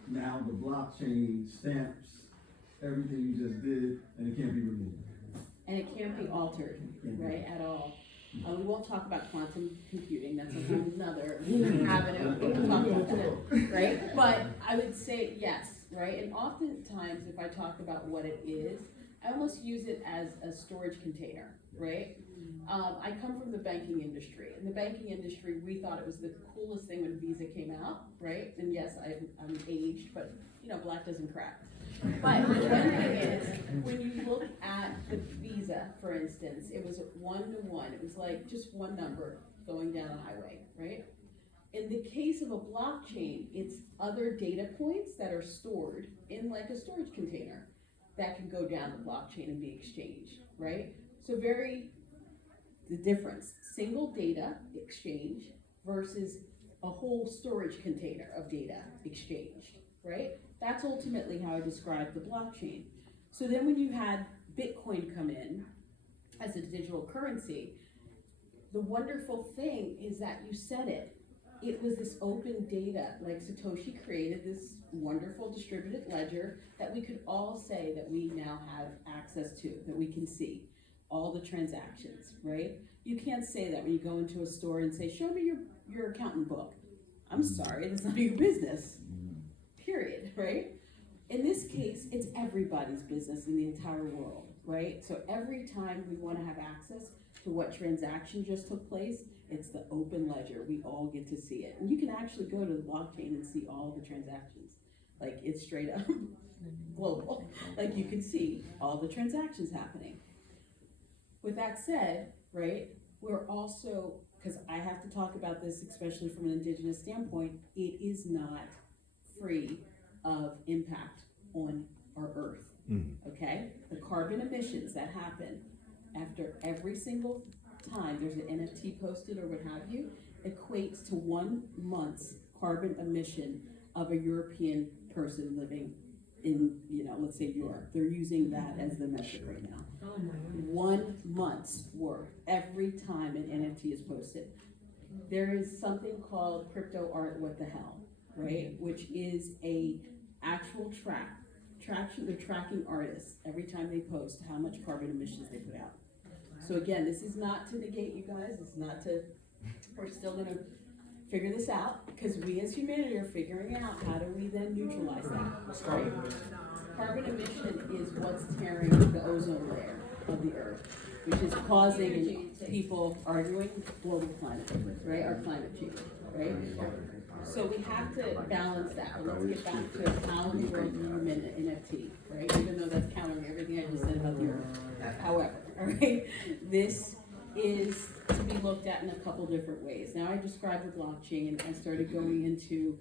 now the blockchain stamps everything you just did, and it can't be removed. And it can't be altered, right, at all. We won't talk about quantum computing, that's a whole nother avenue, we'll talk about that, right? But I would say yes, right? And oftentimes, if I talk about what it is, I almost use it as a storage container, right? I come from the banking industry. In the banking industry, we thought it was the coolest thing when Visa came out, right? And yes, I'm aged, but you know, black doesn't crack. But the one thing is, when you look at the Visa, for instance, it was 1-to-1. It was like just one number going down a highway, right? In the case of a blockchain, it's other data points that are stored in like a storage container that can go down the blockchain and be exchanged, right? So the difference, single data exchange versus a whole storage container of data exchanged, right? That's ultimately how I describe the blockchain. So then when you had Bitcoin come in as a digital currency, the wonderful thing is that you said it was this open data, like Satoshi created this wonderful distributed ledger that we could all say that we now have access to, that we can see all the transactions, right? You can't say that when you go into a store and say, show me your accountant book. I'm sorry, that's not your business, period, right? In this case, it's everybody's business in the entire world, right? So every time we want to have access to what transaction just took place, it's the open ledger. We all get to see it. And you can actually go to the blockchain and see all the transactions. Like, it's straight up global. Like, you can see all the transactions happening. With that said, right, we're also, because I have to talk about this, especially from an indigenous standpoint, it is not free of impact on our earth, okay? The carbon emissions that happen after every single time there's an NFT posted or what have you, equates to 1 month's carbon emission of a European person living in, you know, let's say Europe. They're using that as the metric right now. 1 month's worth every time an NFT is posted. There is something called crypto art, what the hell, right? Which is a actual traction. They're tracking artists every time they post how much carbon emissions they put out. So again, this is not to negate you guys. It's not to. We're still gonna figure this out because we as humanity are figuring out how do we then neutralize that. Right? Carbon emission is what's tearing the ozone layer of the earth, which is causing people arguing global climate, right? Our climate change, right? So we have to balance that. But let's get back to how in the world do you mint an NFT, right? Even though that's countering everything I just said about the earth. However, all right, this is to be looked at in a couple different ways. Now I described the blockchain and I started going into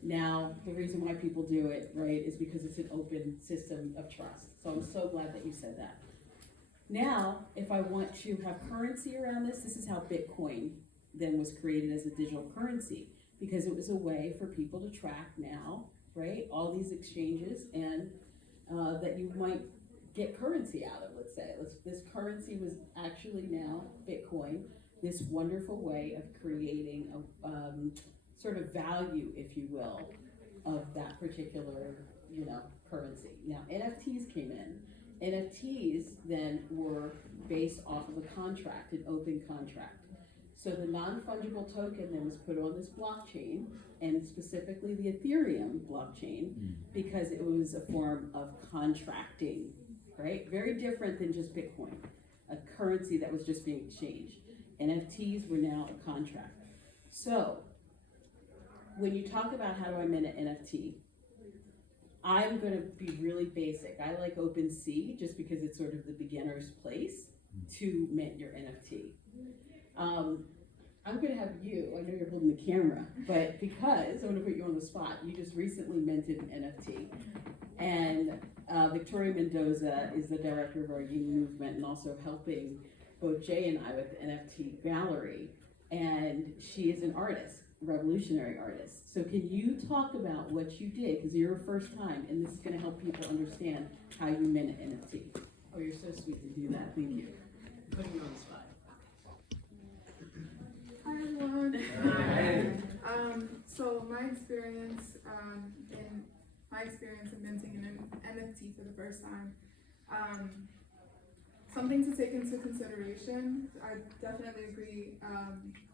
now the reason why people do it, right, is because it's an open system of trust. So I'm so glad that you said that. Now, if I want to have currency around this is how Bitcoin then was created as a digital currency, because it was a way for people to track now right? All these exchanges, and that you might get currency out of, let's say. This currency was actually now Bitcoin, this wonderful way of creating a sort of value, if you will, of that particular, currency. Now, NFTs came in. NFTs then were based off of a contract, an open contract. So the non-fungible token then was put on this blockchain, and specifically the Ethereum blockchain, because it was a form of contracting, right? Very different than just Bitcoin, a currency that was just being exchanged. NFTs were now a contract. So when you talk about how do I mint an NFT, I'm going to be really basic. I like OpenSea just because it's sort of the beginner's place to mint your NFT. I'm going to have you, I know you're holding the camera, but because I'm going to put you on the spot, you just recently minted an NFT. And Victoria Mendoza is the director of our youth movement and also helping both Jay and I with the NFT gallery. And she is an artist, revolutionary artist. So can you talk about what you did? Because you're a first time, and this is going to help people understand how you mint an NFT. Oh, you're so sweet to do that. Thank you. Putting you on the spot. Hi everyone. So my experience in minting an NFT for the first time. Something to take into consideration. I definitely agree.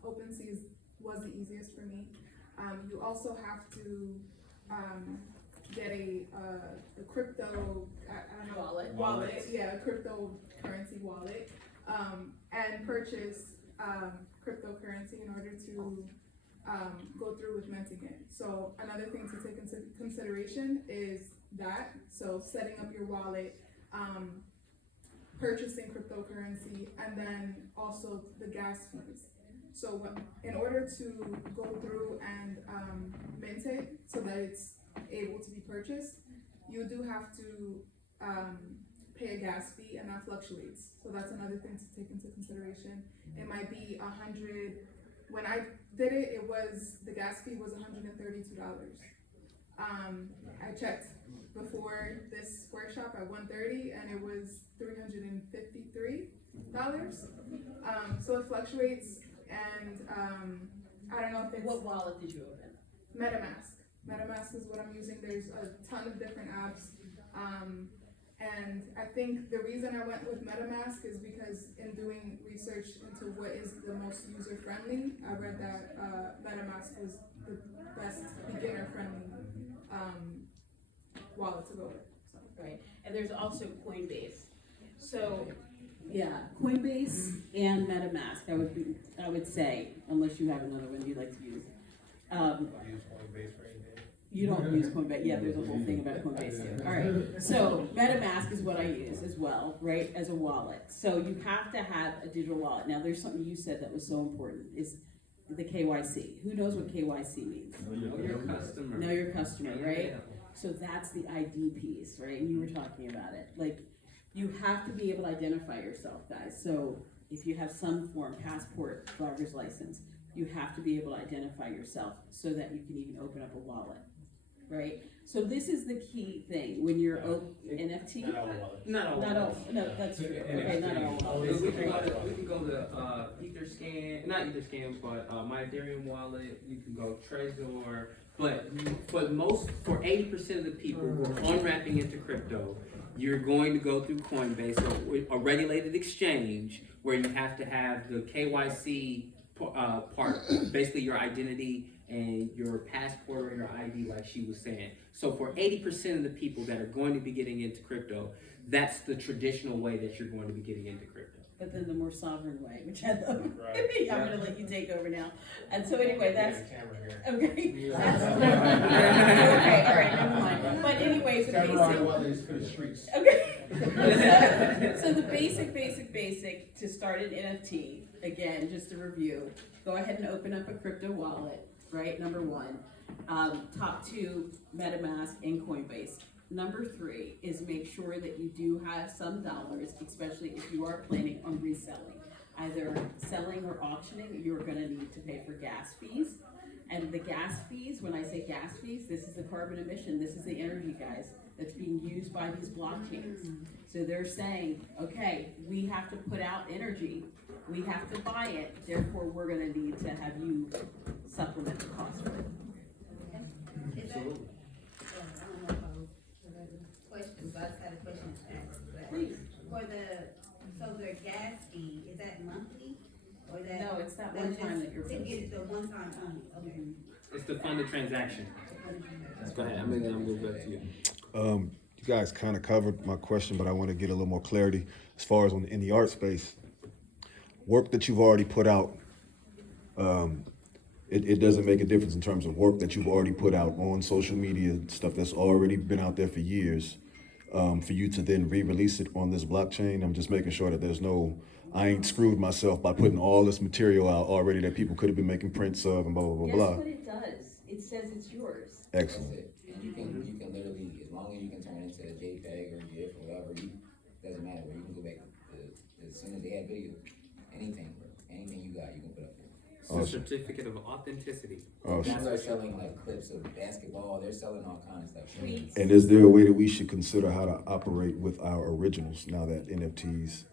OpenSea was the easiest for me. You also have to get a crypto wallet. Yeah, a cryptocurrency wallet, and purchase cryptocurrency in order to go through with minting it. So another thing to take into consideration is that. So setting up your wallet, purchasing cryptocurrency, and then also the gas fees. So in order to go through and mint it so that it's able to be purchased, you do have to pay a gas fee, and that fluctuates. So that's another thing to take into consideration. It might be $100. When I did it, the gas fee was $132. I checked before this workshop at 1:30, and it was $353. So it fluctuates, and I don't know if it's... What wallet did you open? MetaMask. MetaMask is what I'm using. There's a ton of different apps. And I think the reason I went with MetaMask is because in doing research into what is the most user-friendly, I read that MetaMask was the best beginner-friendly wallet to go with. So. Right, and there's also Coinbase. So, yeah, Coinbase and MetaMask, I would say, unless you have another one you'd like to use. You don't use Coinbase. Yeah, there's a whole thing about Coinbase too. All right. So MetaMask is what I use as well, right, as a wallet. So you have to have a digital wallet. Now, there's something you said that was so important, is the KYC. Who knows what KYC means? Know your customer. Know your customer, right? So that's the ID piece, right? And you were talking about it. Like, you have to be able to identify yourself, guys. So if you have some form, passport, driver's license, you have to be able to identify yourself so that you can even open up a wallet. Right? So this is the key thing when you're NFT. Not all. No, that's true. Okay, not all. We can go to Etherscan, not Etherscan, but my Ethereum wallet. You can go Trezor. But for 80% of the people who are unwrapping into crypto, you're going to go through Coinbase, a regulated exchange where you have to have the KYC part, basically your identity and your passport or your ID, like she was saying. So for 80% of the people that are going to be getting into crypto, that's the traditional way that you're going to be getting into crypto. But then the more sovereign way, which I love. Right. I'm going to let you take over now. And so anyway, that's okay. That's okay. All right, never mind. But anyway, the basic. Okay. So the basic to start an NFT. Again, just to review, go ahead and open up a crypto wallet. Right, number one. Top two, MetaMask and Coinbase. Number three is make sure that you do have some dollars, especially if you are planning on reselling. Either selling or auctioning, you're going to need to pay for gas fees. And the gas fees, when I say gas fees, this is the carbon emission, this is the energy, guys, that's being used by these blockchains. So they're saying, okay, we have to put out energy, we have to buy it, therefore we're gonna need to have you supplement the cost of it. Questions, I just had a question to ask. Please. For so their gas fee, is that monthly? Or that? No, it's that one time that you're It is the one time only, okay. It's to fund the transaction. Go ahead, I'm gonna move back to you. You guys kind of covered my question, but I want to get a little more clarity as far as in the art space. Work that you've already put out, it doesn't make a difference in terms of work that you've already put out on social media, stuff that's already been out there for years, for you to then re-release it on this blockchain. I'm just making sure that I ain't screwed myself by putting all this material out already that people could have been making prints of and blah, blah, blah, Guess blah. what it does? It says it's yours. Excellent. That's it. And you can literally, as long as you can turn it into a JPEG or GIF or whatever, doesn't matter, you can go back as soon as they have video, anything you got, you can put up there. It's a certificate of authenticity. People are selling like clips of basketball, they're selling all kinds of stuff. And is there a way that we should consider how to operate with our originals now that NFTs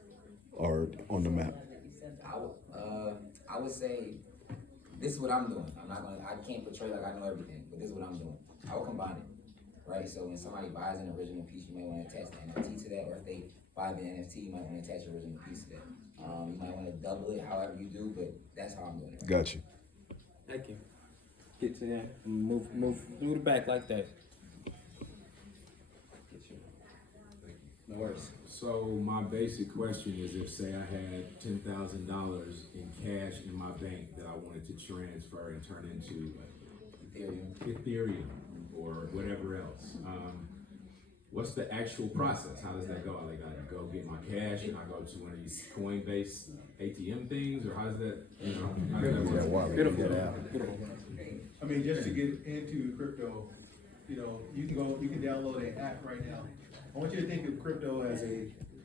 are on the map? I would say, this is what I'm doing. I can't portray like I know everything, but this is what I'm doing. I will combine it, right? So when somebody buys an original piece, you might want to attach the NFT to that, or if they buy the NFT, you might want to attach the original piece to that. You might want to double it, however you do, but that's how I'm doing it. Got you. Thank you. Get to that. Move through the back like that. No worries. So my basic question is, if say I had $10,000 in cash in my bank that I wanted to transfer and turn into Ethereum or whatever else, what's the actual process? How does that go? Like, I go get my cash and I go to one of these Coinbase ATM things, or how does that, how does that work? Beautiful. I mean, just to get into crypto, you can download an app right now. I want you to think of crypto as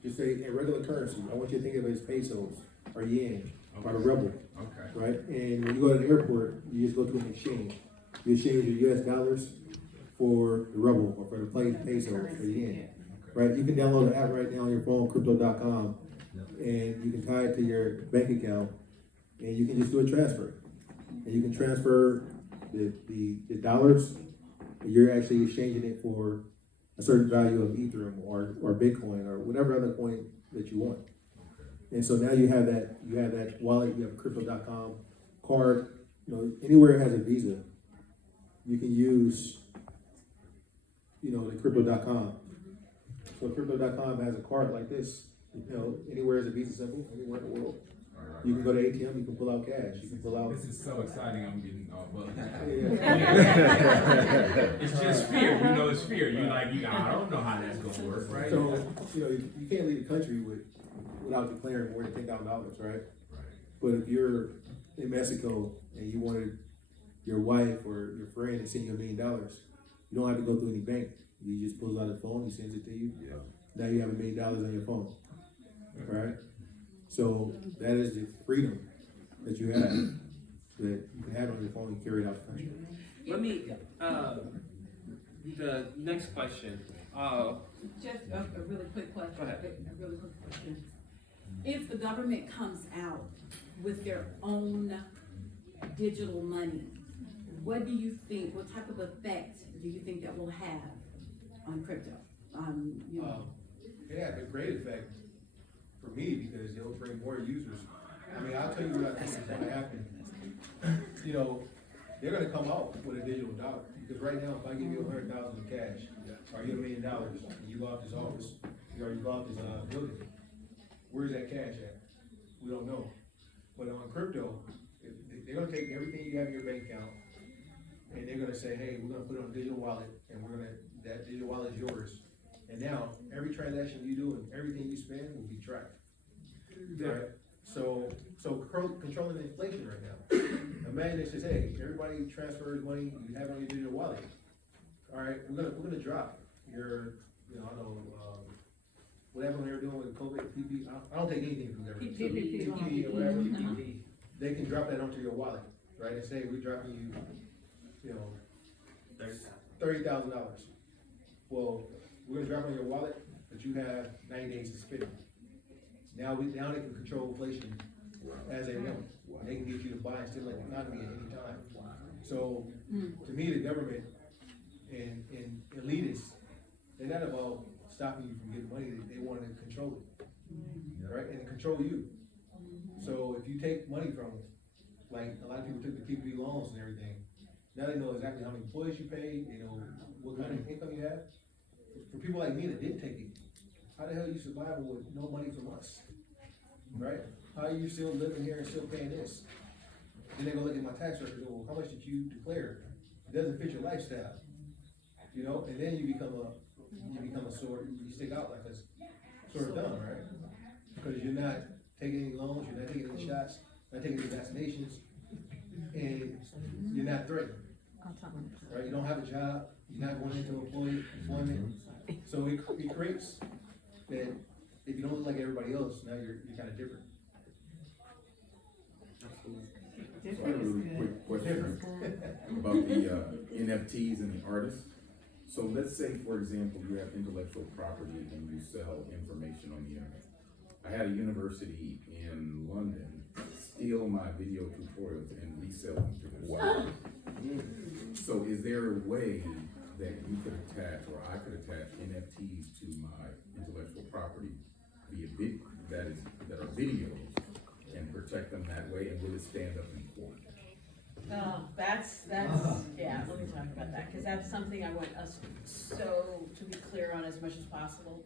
just a regular currency. I want you to think of it as pesos or yen or the rebel. Okay. Right? And when you go to the airport, you just go to an exchange. You exchange your US dollars for the rebel or for the pesos or the yen. Right? You can download the app right now on your phone, crypto.com, and you can tie it to your bank account, and you can just do a transfer. And you can transfer the dollars, and you're actually exchanging it for a certain value of Ethereum or Bitcoin or whatever other coin that you want. And so now you have that wallet, you have crypto.com card, anywhere it has a Visa, you can use, the crypto.com. So crypto.com has a card like this, anywhere has a Visa symbol, anywhere in the world. You can go to ATM, you can pull out cash, you can pull out. This is so exciting, I'm getting all buzzed. Yeah. It's just fear, it's fear. I don't know how that's gonna work, right? So, you can't leave the country without declaring more than $10,000, right? But if you're in Mexico and you wanted your wife or your friend to send you $1 million, you don't have to go through any bank. You just pulls out the phone, he sends it to you. Yeah. Now you have $1 million on your phone, right? So that is the freedom that you have, that you can have on your phone and carry it out the country. Let me, the next question. Just a really quick question. Go ahead. A really quick question. If the government comes out with their own digital money, what type of effect do you think that will have on crypto? It had a great effect for me because it'll bring more users. I mean, I'll tell you what I think is going to happen. They're going to come out with a digital dollar because right now, if I give you $100,000 in cash, or you $1 million, and you go out this office, or you go out this building, where's that cash at? We don't know. But on crypto, they're going to take everything you have in your bank account, and they're going to say, hey, we're going to put it on a digital wallet, and that digital wallet is yours. And now, every transaction you do and everything you spend will be tracked. Right? So controlling the inflation right now. Imagine it says, hey, everybody transfers money you have on your digital wallet. All right, we're gonna drop your, whatever they're doing with COVID, PP. I don't take anything from there. PPP or whatever. They can drop that onto your wallet. right? And say we're dropping you, you know, $30,000. Well, we're gonna drop it on your wallet, but you have 90 days to spend it. Now they can control inflation as they want. They can get you to buy and still economy at any time. So, to me, the government and elitists, they're not about stopping you from getting money. They want to control it, right? And control you. So if you take money from them, like a lot of people took the PPP loans and everything, now they know exactly how many employees you paid, they know what kind of income you have. For people like me that didn't take it, how the hell you survive with no money from us, right? How are you still living here and still paying this? Then they go look at my tax record and go, well, how much did you declare? It doesn't fit your lifestyle, you know? And then you become a sort, you stick out like a sort of dumb, right? Because you're not taking any loans, you're not taking any shots, not taking any vaccinations, and you're not threatened, right? You don't have a job, you're not going into employment. So it creates that if you don't look like everybody else, now you're kind of different. So I have a really quick question about the NFTs and the artists. So let's say, for example, you have intellectual property and you sell information on the internet. I had a university in London steal my video tutorials and resell them to their students. So is there a way that you could attach, or I could attach NFTs to my intellectual property via that are videos and protect them that way, and will it stand up in court? That's, yeah, let me talk about that, because that's something I want us to be clear on as much as possible.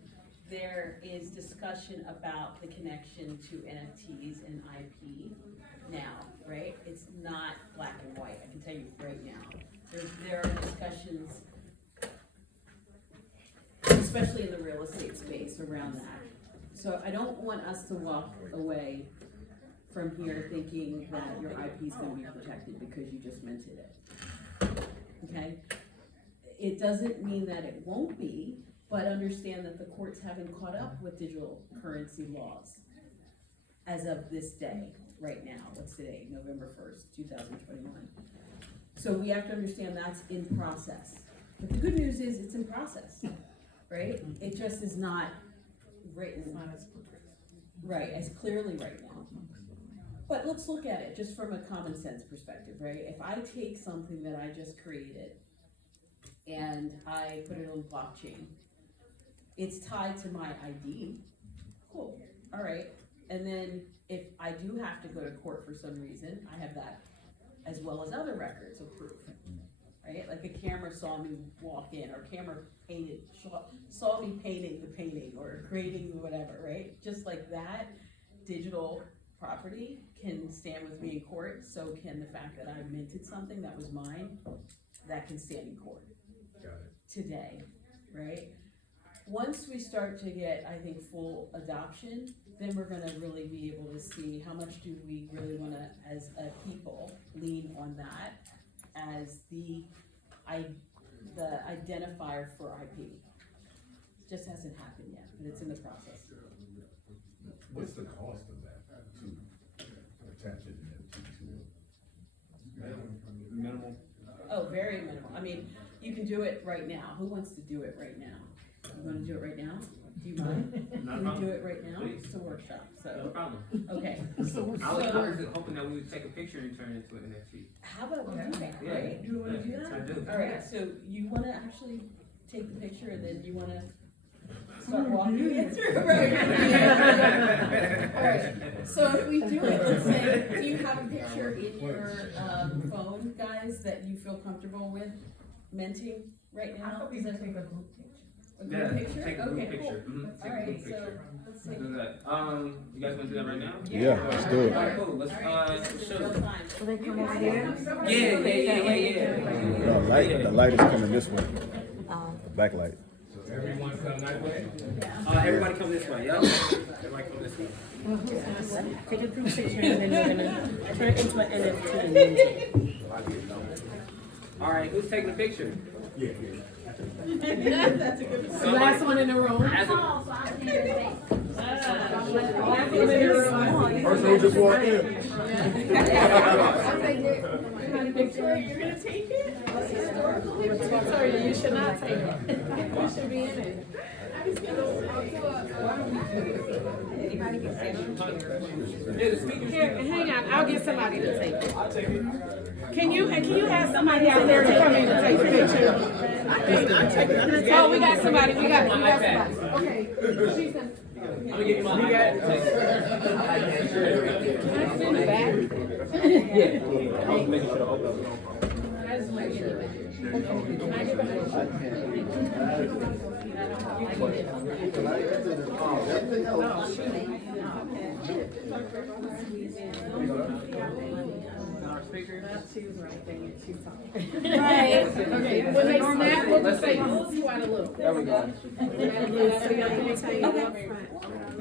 There is discussion about the connection to NFTs and IP now, right? It's not black and white, I can tell you right now. There are discussions, especially in the real estate space, around that. So I don't want us to walk away from here thinking that your IP is gonna be protected because you just minted it. Okay? It doesn't mean that it won't be, but understand that the courts haven't caught up with digital currency laws as of this day, right now. What's today? November 1st, 2021. So we have to understand that's in process. But the good news is it's in process, right? It just is not written right as clearly right now. But let's look at it just from a common sense perspective, right? If I take something that I just created and I put it on blockchain, it's tied to my ID. Cool, all right. And then if I do have to go to court for some reason, I have that as well as other records of proof, right? Like a camera saw me walk in, or camera saw me painting the painting or creating whatever, right? Just like that, digital property can stand with me in court, so can the fact that I minted something that was mine, that can stand in court. Got it. Today, right? Once we start to get, I think, full adoption, then we're gonna really be able to see how much do we really wanna, as a people, lean on that as the identifier for IP. It just hasn't happened yet, but it's in the process. What's the cost of that to attach it to it? Minimal. Oh, very minimal. I mean, you can do it right now. Who wants to do it right now? You wanna do it right now? Do you mind? Can we do it right now? Please. It's a workshop, No so, problem. okay. I was hoping that we would take a picture and turn it into an NFT. How about we do that, Yeah. right? You wanna do that? I do. All right, so you wanna actually take the picture and then you wanna start walking it through, right? All right, so if we do it, let's say, do you have a picture in your phone, guys, that you feel comfortable with minting right now? Is that a group Yeah, picture? take a group Okay, cool. picture. Mhm, take All a group right, so picture. let's Do take. that. You guys wanna do that right now? Yeah, let's do it. Alright, cool. Let's All right, show. real time. Will they come over here? Yeah. The light is coming this way, the black light. So everyone come that way? Everybody come this way, yup. Everybody come this way. Take a group picture and then we're gonna turn it into an NFT and mint it. Alright, who's taking the picture? That's a good one. Last one in the room. As a- Person who just walked in. Victoria, you're gonna take it? Victoria, you should not take it. You should be in it. Here, hang on, I'll get somebody to take it. Can you have somebody out there to come in and take a picture? Oh, we got somebody, we got somebody. Okay. She's gonna. I'm gonna give you my iPad. Can I sit in the back? Yeah. I'll make sure to open up. I just want to get it back. Okay. Can I get behind Right. Okay. When they snap, we'll just say, move you out a little. There we go.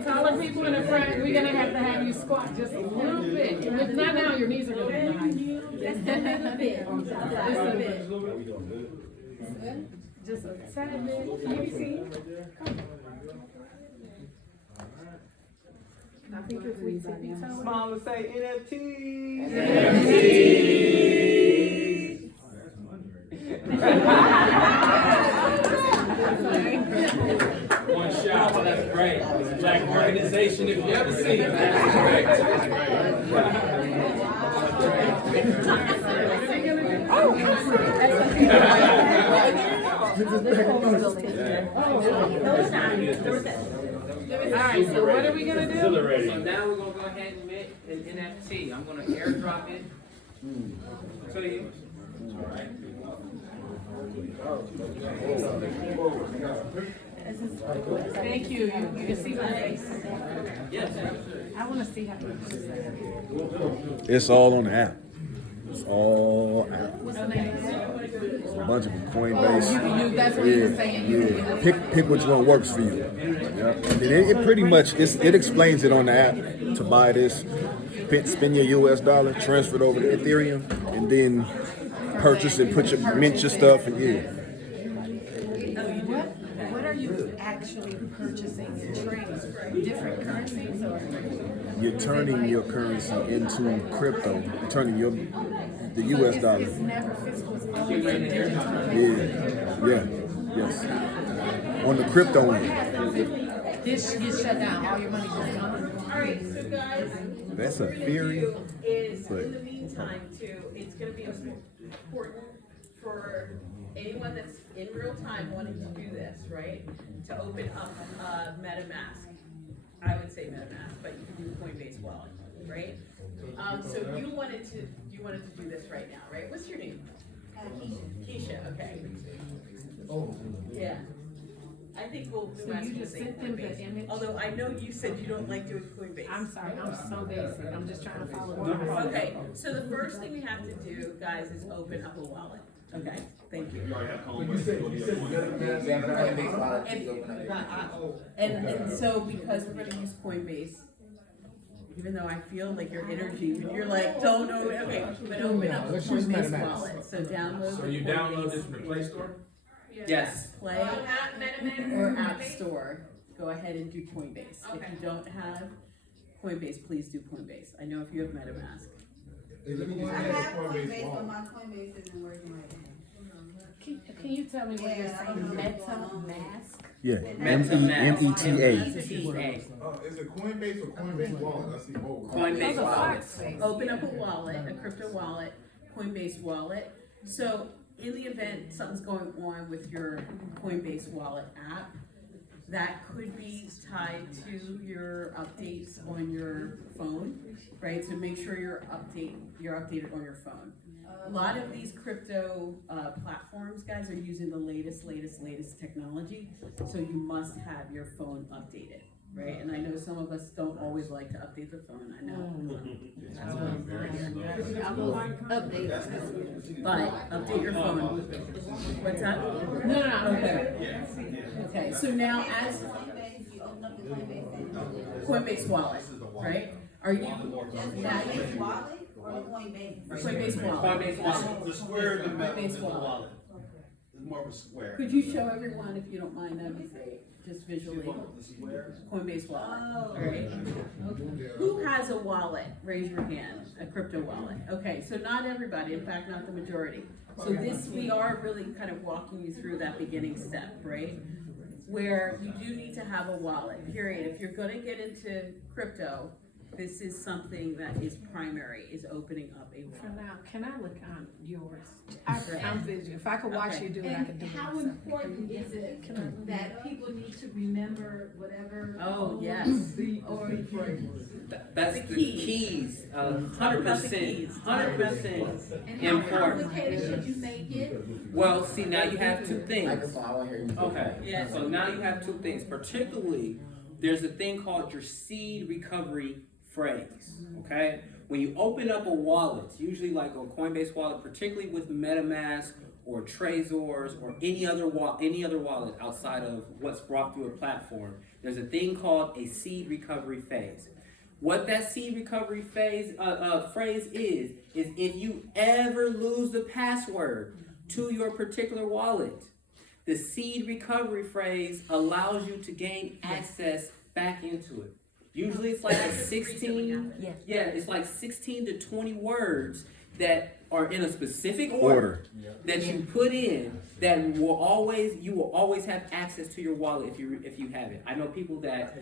Taller people in the front, we're gonna have you squat just a little bit. If not now, your knees are gonna be high. Just a little bit. Just a bit. Just a tiny bit. Can you see? I think if we tippy toe. Small would say NFTs. One shot, that's great. It's a black organization if you ever see it. That's great. Alright, so what are we gonna do? So now we're gonna go ahead and make an NFT. I'm gonna airdrop it to you. Alright. Thank you. You can see my face. Yes. I wanna see how you do that. It's all on the app. It's all out. What's the name? A bunch of them. Coinbase. You can use, that's what you were saying. You can use. Pick which one works for you. Yeah. And it pretty much it explains it on the app to buy this, spend your US dollar, transfer it over to Ethereum, and then purchase it, mint your stuff, and yeah. What are you actually purchasing and trading? Different currencies or? You're turning your currency into crypto, turning the US dollar. It's never physical, it's always digital. Yes. On the crypto end. This gets shut down, all your money just gone. Alright, so guys. That's a theory. Is but- in the meantime too, it's gonna be important for anyone that's in real time wanting to do this, right? To open up MetaMask. I would say MetaMask, but you can do Coinbase Wallet, right? So you wanted to do this right now, right? What's your name? Keisha, okay. Oh. Yeah. I think we'll do So you just say sent them the Coinbase. image? Although I know you said you don't like doing Coinbase. I'm sorry, I'm so basic, I'm just trying to follow what Okay, so the first thing we have to do, guys, is open up a wallet. Okay, thank you. And so because we're gonna use Coinbase, even though I feel like your energy, you're like, don't know, okay, but open up a let's use Coinbase MetaMask. wallet. So download So the you download Coinbase this from the Play Store? Yes. Play or App Store. Go ahead and do Coinbase. If you don't have Coinbase, please do Coinbase. I know if you have MetaMask. I have Coinbase, but my Coinbase isn't working right now. Can you tell me what you're saying, MetaMask? Yeah. MetaMask. META. Is it Coinbase or Coinbase Wallet? That's the old. Coinbase Wallet. Open up a wallet, a crypto wallet, Coinbase wallet. So in the event something's going on with your Coinbase wallet app, that could be tied to your updates on your phone, right? So make sure you're updated on your phone. A lot of these crypto platforms, guys, are using the latest technology, so you must have your phone updated, right? And I know some of us don't always like to update the phone, I know. But update your phone. What's that? No, Okay. Okay, so now as Coinbase wallet, right? Are you Coinbase wallet or Coinbase? Coinbase wallet? Coinbase Wallet. The square Coinbase wallet. It's more of a square. Could you show everyone, if you don't mind, that'd be great. just visually. Coinbase wallet, alright? Who has a wallet? Raise your hand, a crypto wallet. Okay, so not everybody, in fact, not the majority. So this, we are really kind of walking you through that beginning step, right? Where you do need to have a wallet, period. If you're gonna get into crypto, this is something that is primary, is opening up a For wallet. now, can I look on yours? I'm visual. If I could watch you do it, I could do it. And how important is it that people need to remember whatever? Oh, yes. Or That's The the keys. keys, Talk about the keys. 100% and how important. complicated should you make it? Well, see, now you have two things. Microphone, I want to hear you. Okay, Yeah. so now you have two things. Particularly, there's a thing called your seed recovery phrase, okay? When you open up a wallet, usually like a Coinbase wallet, particularly with MetaMask or Trezors or any other wallet outside of what's brought through a platform, there's a thing called a seed recovery phase. What that seed recovery phrase is if you ever lose the password to your particular wallet, the seed recovery phrase allows you to gain access back into it. Usually it's like a 16, it's like 16 to 20 words that are in a specific order that you put in that you will always have access to your wallet if you have it. I know people that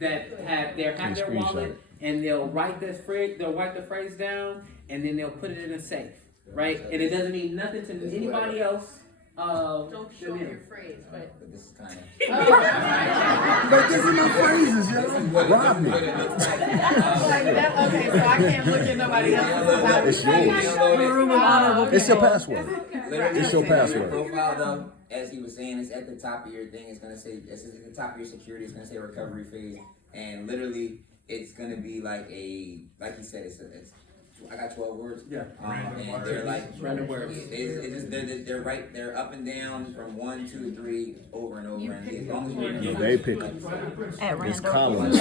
have their wallet and they'll write the phrase down and then they'll put it in a safe, right? And it doesn't mean nothing to anybody else. Don't show your phrase, but. But this is kind of. But this is my phrases, yo. Rob me. Okay, so I can't look at nobody else's. It's yours. It's your password. It's your password. Profile though, as he was saying, it's at the top of your thing. It's gonna say, it's at the top of your security. It's gonna say recovery phase, and literally, it's gonna be like he said, it's I got 12 words. Yeah. And they're like random words. They're up and down from 1, 2, 3 over and over. And as long as you're They pick it's columns,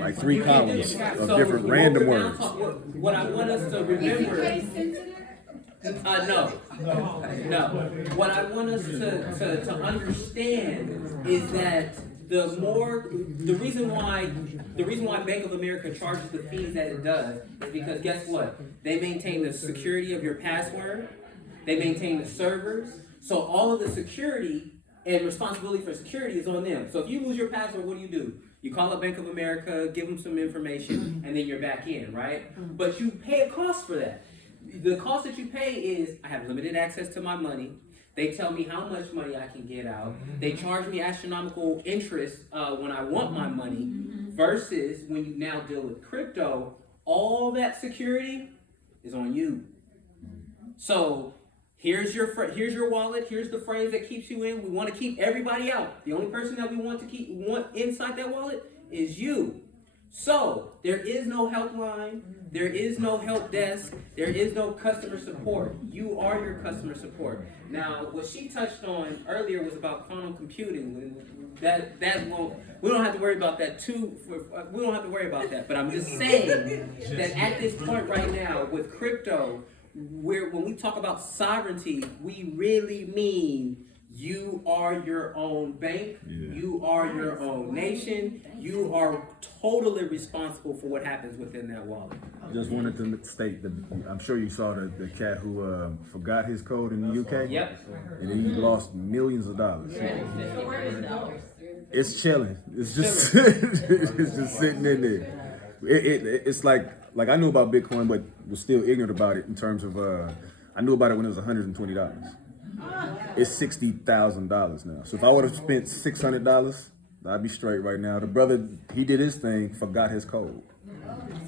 like 3 columns of different random words. What I want us to remember. No. What I want us to understand is that the reason why Bank of America charges the fees that it does is because guess what? They maintain the security of your password. They maintain the servers. So all of the security and responsibility for security is on them. So if you lose your password, what do? You call up Bank of America, give them some information, and then you're back in, right? But you pay a cost for that. The cost that you pay is I have limited access to my money. They tell me how much money I can get out. They charge me astronomical interest when I want my money, versus when you now deal with crypto, all that security is on you. So here's your wallet. Here's the phrase that keeps you in. We want to keep everybody out. The only person that we want inside that wallet is you. So there is no helpline, there is no help desk, there is no customer support. You are your customer support. Now, what she touched on earlier was about quantum computing. We don't have to worry about that we don't have to worry about that. But I'm just saying that at this point right now with crypto, when we talk about sovereignty, we really mean you are your own bank. Yeah. You are your own nation. You are totally responsible for what happens within that wallet. Just wanted to state that I'm sure you saw the cat who forgot his code in the UK. Yep. And he lost millions of dollars. It's chilling. It's just it's just sitting in there. It's like I knew about Bitcoin, but was still ignorant about it in terms of I knew about it when it was $120. It's $60,000 now. So if I would have spent $600, I'd be straight right now. The brother, he did his thing, forgot his code,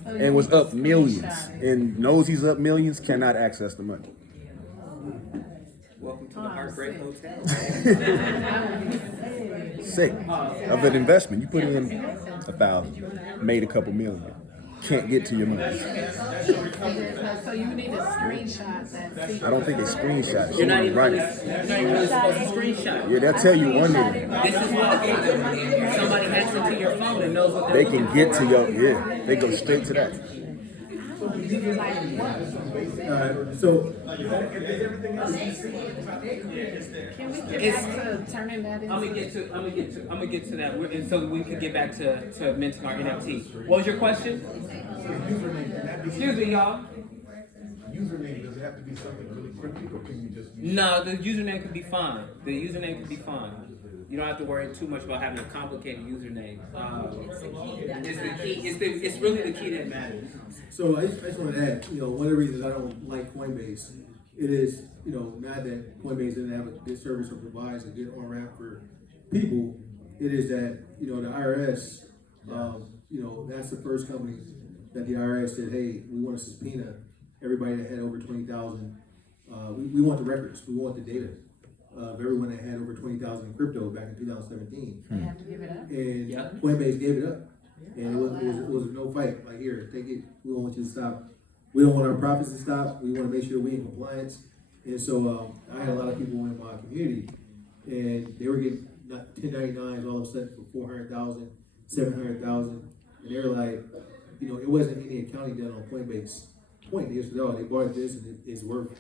and was up millions. And knows he's up millions, cannot access the money. Welcome to the Heartbreak Hotel. Sick of an investment. You put in 1,000, made a couple million. Can't get to your money. So you need a screenshot that. I don't think they screenshot it. You're not even really supposed to screenshot. Yeah, they'll tell you one minute. This is why somebody hacks into your phone and knows what they can get to your, they go straight to that. So, Can we get back to turning that into? I'm gonna get to that. And so we can get back to minting our NFT. What was your question? Excuse me, y'all. Username, does it have to be something really cryptic, or can you just use? No, the username could be fine. The username could be fine. You don't have to worry too much about having a complicated username. It's the key that It's the matters. key. It's really the key that matters. so I just want to add, one of the reasons I don't like Coinbase, it is, not that Coinbase doesn't have a good service or provides a good on-ramp for people, it is that, the IRS, that's the first company that the IRS said, hey, we want to subpoena everybody that had over 20,000. We want the records, we want the data of everyone that had over 20,000 in crypto back in 2017. They have to give it up. And Yeah. Coinbase gave it up. And it was no fight. Like, here, take it. We don't want you to stop. We don't want our profits to stop. We want to make sure we're in compliance. And so I had a lot of people in my community, and they were getting 1099s all of a sudden for 400,000, 700,000, and they were like, it wasn't any accounting done on Coinbase. They just said, oh, they bought this and it's worth,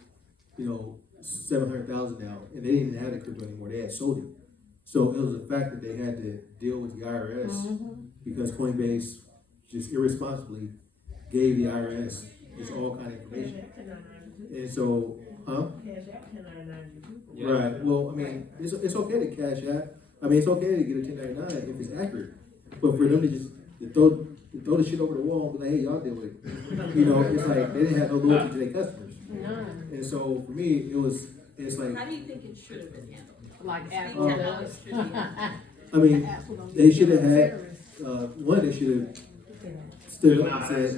700,000 now, and they didn't even have the crypto anymore. They had sold it. So it was the fact that they had to deal with the IRS because Coinbase just irresponsibly gave the IRS its all kind of information. And so, Yeah. Right. Well, I mean, it's okay to cash out. I mean, it's okay to get a 1099 if it's accurate. But for them to just throw the shit over the wall and be like, hey, y'all deal with it. It's like they didn't have no loyalty to their customers. None. And so for me, it's like, How do you think it should have been handled? Like Speak Apple to how it does. should be handled. I mean, they should have had, they should have stood up and said,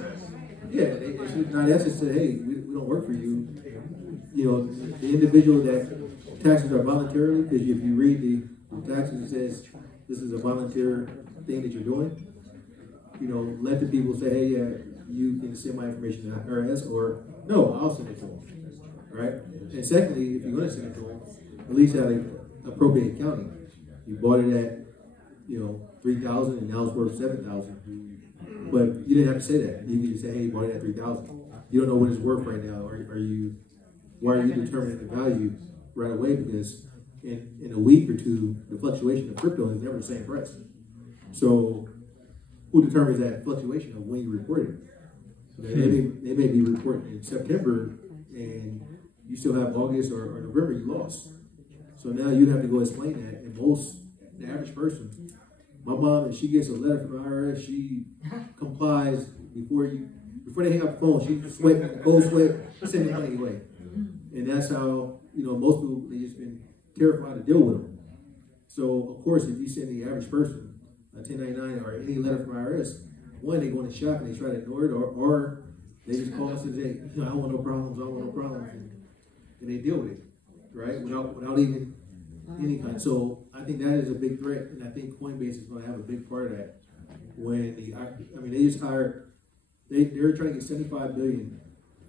yeah, they should not have said, hey, we don't work for you. The individual that taxes are voluntarily, because if you read the taxes, it says this is a volunteer thing that you're doing. Let the people say, hey, yeah, you can send my information to the IRS, or no, I'll send it to them, right? And secondly, if you're going to send it to them, at least have an appropriate accounting. You bought it at, 3,000 and now it's worth 7,000. But you didn't have to say that. You could just say, hey, you bought it at 3,000. You don't know what it's worth right now. Why are you determining the value right away? Because in a week or two, the fluctuation of crypto is never the same price. So who determines that fluctuation of when you report it? They may be reporting in September and you still have August or November you lost. So now you have to go explain that. And the average person, my mom, if she gets a letter from the IRS, she complies before they hang up the phone. She cold sweat, send the money away. And that's how, most people, they just been terrified to deal with them. So, of course, if you send the average person a 1099 or any letter from IRS, one, they go into shock and they try to ignore it, or they just call us and say, I don't want no problems, and they deal with it, right? Without even any kind. So I think that is a big threat, and I think Coinbase is going to have a big part of that. When they just hired, they're trying to get $75 billion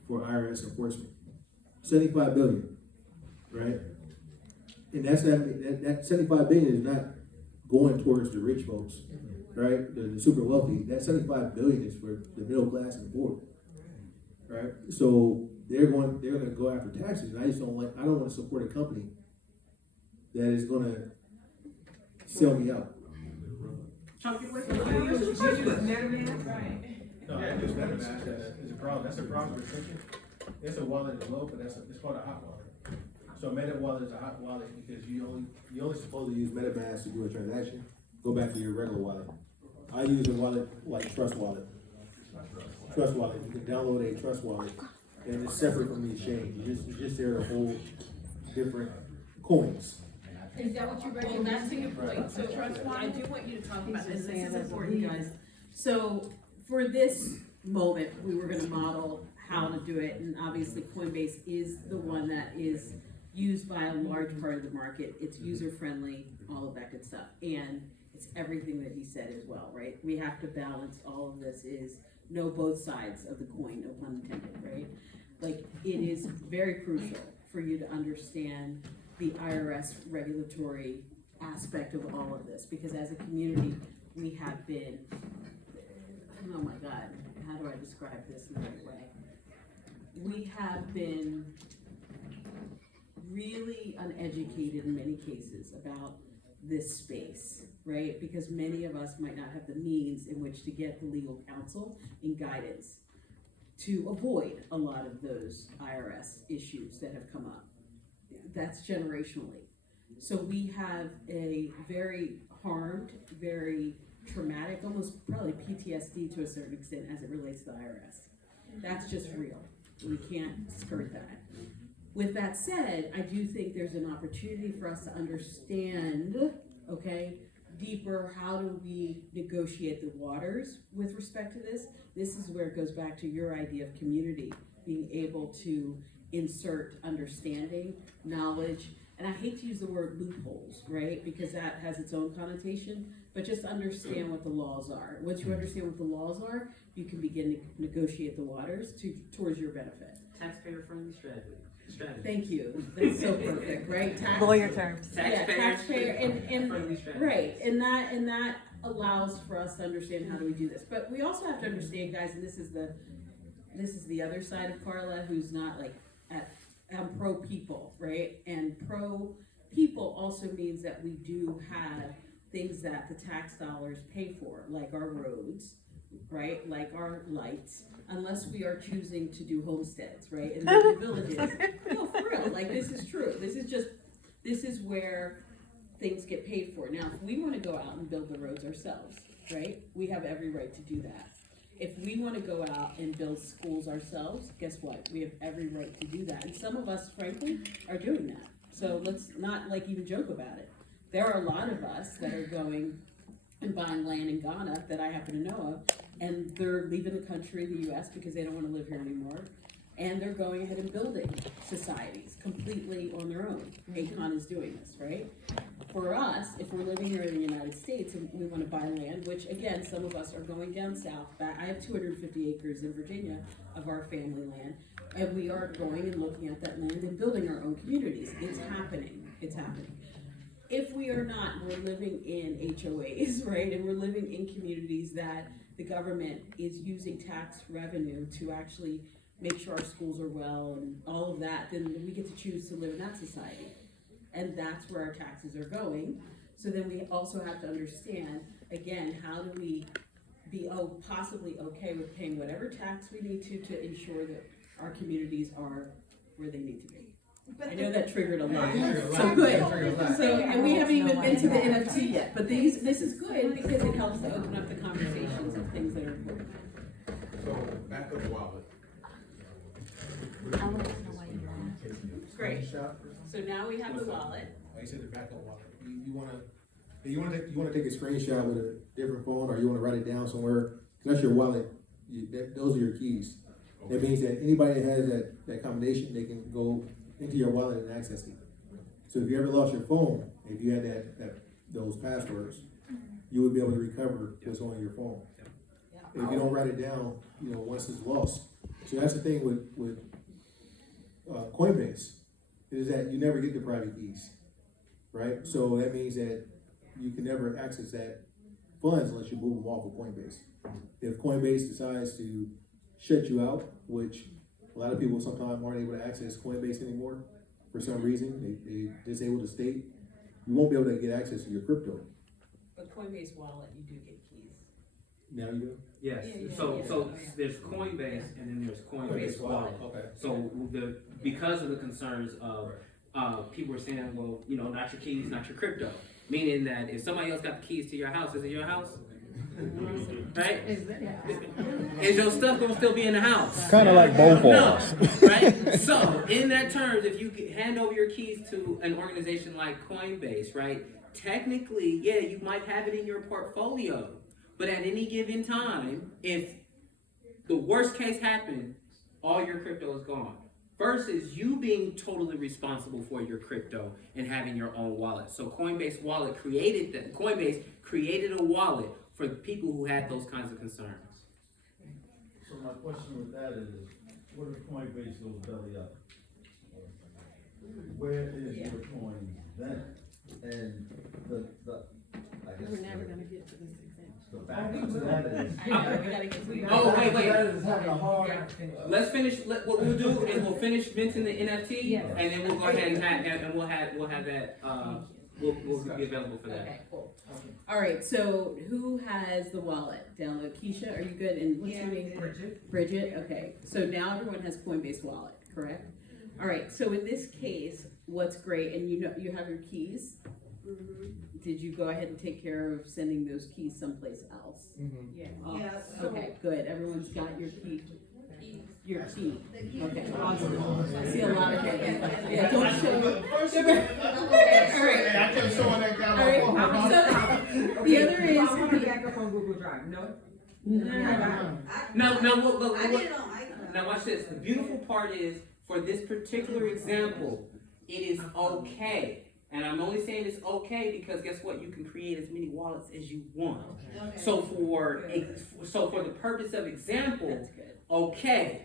for IRS enforcement. $75 billion, right? And that $75 billion is not going towards the rich folks, right? The super wealthy. That $75 billion is for the middle class and the poor, right? So they're going to go after taxes. And I don't want to support a company that is going to sell me out. No, that just MetaMask is a problem. That's a problem with thinking. It's a wallet as well, but it's called a hot wallet. So Meta wallet is a hot wallet because you only supposed to use MetaMask to do a transaction. Go back to your regular wallet. I use a wallet like Trust Wallet. Trust Wallet. You can download a Trust Wallet, and it's separate from the exchange. You just there to hold different coins. Is that what you're recommending? Well, that's a good point. So I do want you to talk about this. This is important, guys. So for this moment, we were going to model how to do it, and obviously Coinbase is the one that is used by a large part of the market. It's user friendly, all of that good stuff, and it's everything that he said as well, right? We have to balance all of this. Is know both sides of the coin, no pun intended, right? Like, it is very crucial for you to understand the IRS regulatory aspect of all of this, because as a community, we have been, oh my God, how do I describe this in the right way? we have been really uneducated in many cases about this space, right? Because many of us might not have the means in which to get the legal counsel and guidance to avoid a lot of those IRS issues that have come up. That's generationally. So we have a very harmed, very traumatic, almost probably PTSD to a certain extent as it relates to the IRS. That's just real. We can't skirt that. With that said, I do think there's an opportunity for us to understand, okay, deeper, how do we negotiate the waters with respect to this? This is where it goes back to your idea of community, being able to insert understanding, knowledge, and I hate to use the word loopholes, right? Because that has its own connotation, but just understand what the laws are. Once you understand what the laws are, you can begin to negotiate the waters towards your benefit. Taxpayer-friendly strategy. Thank you. That's so perfect, right? Lawyer terms. Taxpayer and friendly strategy. right, and that allows for us to understand how do we do this. But we also have to understand, guys, and this is the other side of Karla, who's not like I'm pro people, right? And pro people also means that we do have things that the tax dollars pay for, like our roads, right? Like our lights, unless we are choosing to do homesteads, right? In the villages. No, for real, like this is true. This is where things get paid for. Now, if we want to go out and build the roads ourselves, right? We have every right to do that. If we want to go out and build schools ourselves, guess what? We have every right to do that. And some of us, frankly, are doing that. So let's not like even joke about it. There are a lot of us that are going and buying land in Ghana that I happen to know of, and they're leaving the country, the US, because they don't want to live here anymore. And they're going ahead and building societies completely on their own. Akon is doing this, right? For us, if we're living here in the United States and we want to buy land, which again, some of us are going down south, I have 250 acres in Virginia of our family land, and we are going and looking at that land and building our own communities. It's happening, it's happening. If we are not, we're living in HOAs, right? And we're living in communities that the government is using tax revenue to actually make sure our schools are well and all of that, then we get to choose to live in that society. And that's where our taxes are going. So then we also have to understand, again, how do we be possibly okay with paying whatever tax we need to ensure that our communities are where they need to be. I know that triggered a lot. So good. So, and we haven't even been to the NFT yet, but this is good because it helps to open up the conversations of things that are important. So, back of the wallet. Great. So now we have the wallet. Like you said, the backup wallet. You wanna take a screenshot with a different phone, or you wanna write it down somewhere, 'cause that's your wallet, those are your keys. Okay. That means that anybody that has that combination, they can go into your wallet and access it. So if you ever lost your phone, if you had those passwords, you would be able to recover what's on your phone. If you don't write it down, once it's lost. So that's the thing with Coinbase, is that you never get the private keys, right? So that means that you can never access that funds unless you move them off of Coinbase. If Coinbase decides to shut you out, which a lot of people sometimes aren't able to access Coinbase anymore for some reason, they disable the state, you won't be able to get access to your crypto. But Coinbase wallet, you do get keys. Now you do? Yes, Yeah. so there's Coinbase and then there's Coinbase Wallet. Okay. So because of the concerns of, people are saying, well, not your keys, not your crypto. Meaning that if somebody else got the keys to your house, is it your house? Right? Is your stuff gonna still be in the house? Kind of like both No, us. right? So in that terms, if you hand over your keys to an organization like Coinbase, right? Technically, yeah, you might have it in your portfolio, but at any given time, if the worst case happened, all your crypto is gone. Versus you being totally responsible for your crypto and having your own wallet. So Coinbase Wallet created that. Coinbase created a wallet for the people who had those kinds of concerns. So my question with that is, what if Coinbase goes belly up? Where is your coin then? And I guess. We're never gonna get to this example. The fact of the matter is. Oh, wait. That is having a hard. Let's finish, what we'll do is we'll finish minting the NFT, Yes. and then we'll go ahead and we'll have that, we'll be available for that. Okay, cool. All right, so who has the wallet? Down low. Keisha, are you good? And what's your name? Bridget, okay. So now everyone has Coinbase wallet, correct? All right, so in this case, what's great, and you know, you have your keys. Did you go ahead and take care of sending those keys someplace else? Yeah. Okay, good. Everyone's got your key. Your key. Okay, awesome. I see a lot of it. Yeah, don't show. Okay, all right. I kept showing that guy All my right. phone. So the other is. Backup on Google Drive, no? Now, I did it on iPhone. now watch this. The beautiful part is, for this particular example, it is okay. And I'm only saying it's okay because guess what? You can create as many wallets as you want. Okay. So for the purpose of example, okay.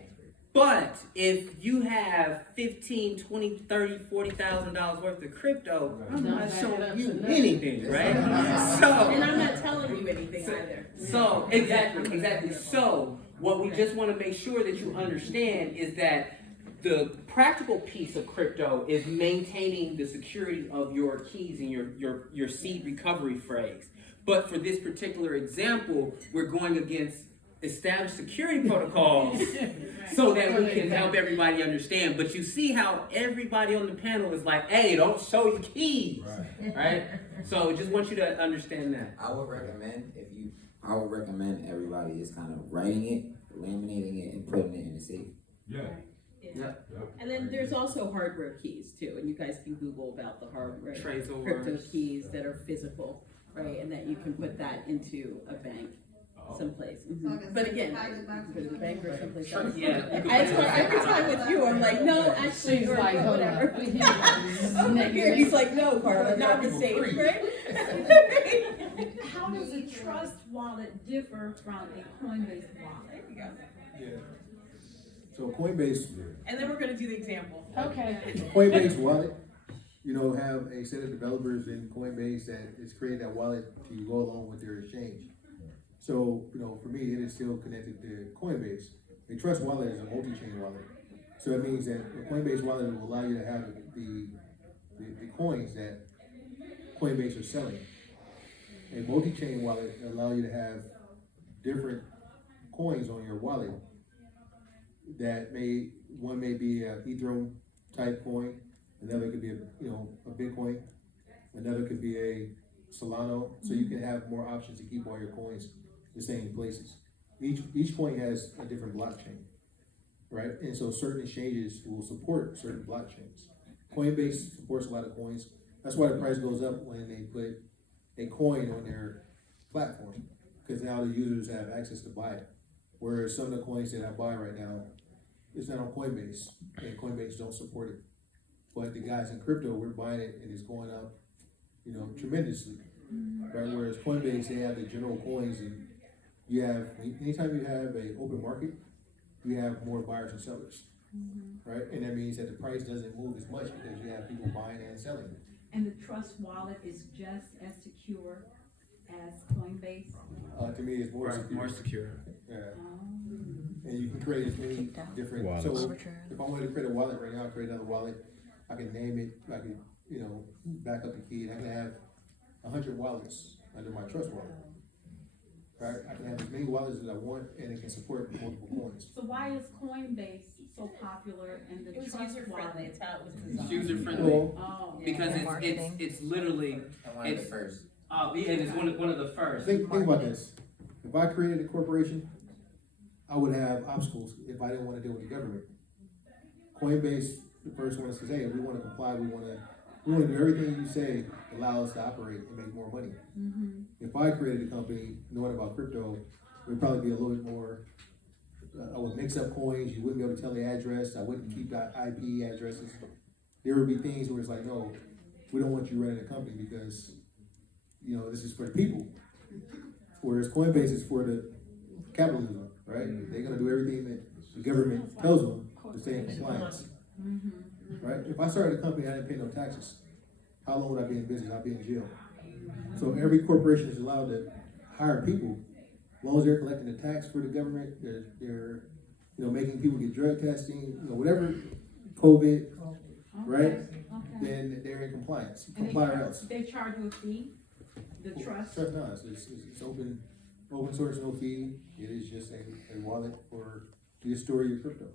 But if you have $15, $20, $30, $40,000 worth of crypto, I'm not showing you anything, right? And I'm not telling you anything either. So exactly. So what we just want to make sure that you understand is that the practical piece of crypto is maintaining the security of your keys and your seed recovery phrase. But for this particular example, we're going against established security protocols so that we can help everybody understand. But you see how everybody on the panel is like, hey, don't show your keys, right? So just want you to understand that. I would recommend everybody is kind of writing it, laminating it, and putting it in the safe. And then there's also hardware keys too, and you guys can Google about the hardware Trezor. crypto keys that are physical, right? And that you can put that into a bank someplace. But again, put it in the bank or someplace else. Yeah. Every time with you, I'm like, no, actually, or whatever. I'm like, here, he's like, no, Karla, not the safe, right? How does a trust wallet differ from a Coinbase wallet? There you go. Yeah. So Coinbase, And then we're gonna do the example. Okay. Coinbase wallet, have a set of developers in Coinbase that is creating that wallet to go along with their exchange. So, for me, it is still connected to Coinbase. A trust wallet is a multi-chain wallet. So it means that a Coinbase wallet will allow you to have the coins that Coinbase are selling. A multi-chain wallet will allow you to have different coins on your wallet that one may be an Ethereum type coin, another could be a Bitcoin, another could be a Solana. So you can have more options to keep all your coins the same places. Each coin has a different blockchain, right? And so certain exchanges will support certain blockchains. Coinbase supports a lot of coins. That's why the price goes up when they put a coin on their platform, because now the users have access to buy it. Whereas some of the coins that I buy right now, it's not on Coinbase, and Coinbase don't support it. But the guys in crypto, we're buying it, and it's going up, tremendously. Right? Whereas Coinbase, they have the general coins, and anytime you have an open market, you have more buyers and sellers, right? And that means that the price doesn't move as much because you have people buying and selling. And the trust wallet is just as secure as Coinbase? To me, it's more secure. More secure. Yeah. And you can create as many different Wallets. So if I wanted to create a wallet right now, create another wallet, I can name it, I can, back up the key, and I can have 100 wallets under my trust wallet. Right? I can have as many wallets as I want, and it can support multiple coins. So why is Coinbase so popular and the It was trust user wallet? friendly, it's how it was It's designed. user friendly Oh. because it's literally One of the first. and it's one of the first. Think about this. If I created a corporation, I would have obstacles if I didn't want to deal with the government. Coinbase, the first one says, hey, we want to comply, we want to do everything you say allow us to operate and make more money. If I created a company knowing about crypto, it would probably be a little bit more, I would mix up coins, you wouldn't be able to tell the address, I wouldn't keep IP addresses. There would be things where it's like, no, we don't want you running a company because, this is for the people. Whereas Coinbase is for the capitalism, right? They're gonna do everything that the government tells them to stay in compliance. Right? If I started a company, I didn't pay no taxes. How long would I be in business? I'd be in jail. So every corporation is allowed to hire people, as long as they're collecting the tax for the government, they're making people get drug testing, whatever, COVID, right? Then they're in compliance, And comply or else. they charge you a fee, the trust? Trust no, it's open source, no fee. It is just a wallet for you to store your crypto.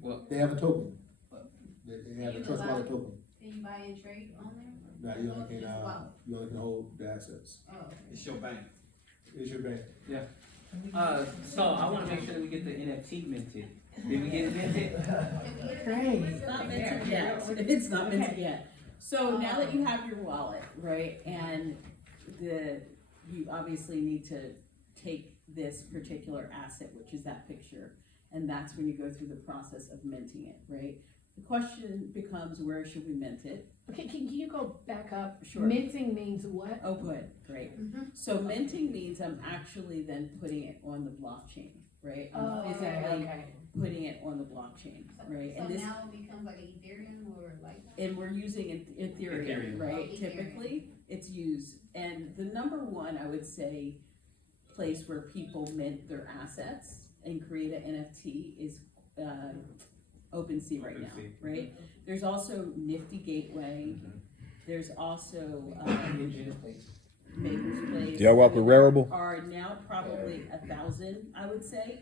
Well, They have a token. They have a trust wallet token. Can you buy and trade on there? Now you only can hold the assets. Oh, It's your bank. It's your bank. yeah. So I wanna make sure that we get the NFT minted. Did we get it minted? It's not minted yet. It's not minted yet. So now that you have your wallet, right, and you obviously need to take this particular asset, which is that picture, and that's when you go through the process of minting it, right? The question becomes, where should we mint it? Okay, can you go back up? Sure. Minting means what? Oh, good, great. So minting means I'm actually then putting it on the blockchain, right? Oh, I'm okay, physically okay. putting it on the blockchain, right? So And this, now it becomes like Ethereum or like that? and we're using Ethereum, Ethereum. right? Oh, Ethereum. Typically, it's used, and the number one, I would say, place where people mint their assets and create an NFT is OpenSea right now, OpenSea. right? There's also Nifty Gateway. There's also Maker's Place. Do y'all walk with Rarible? Are now probably 1,000, I would say,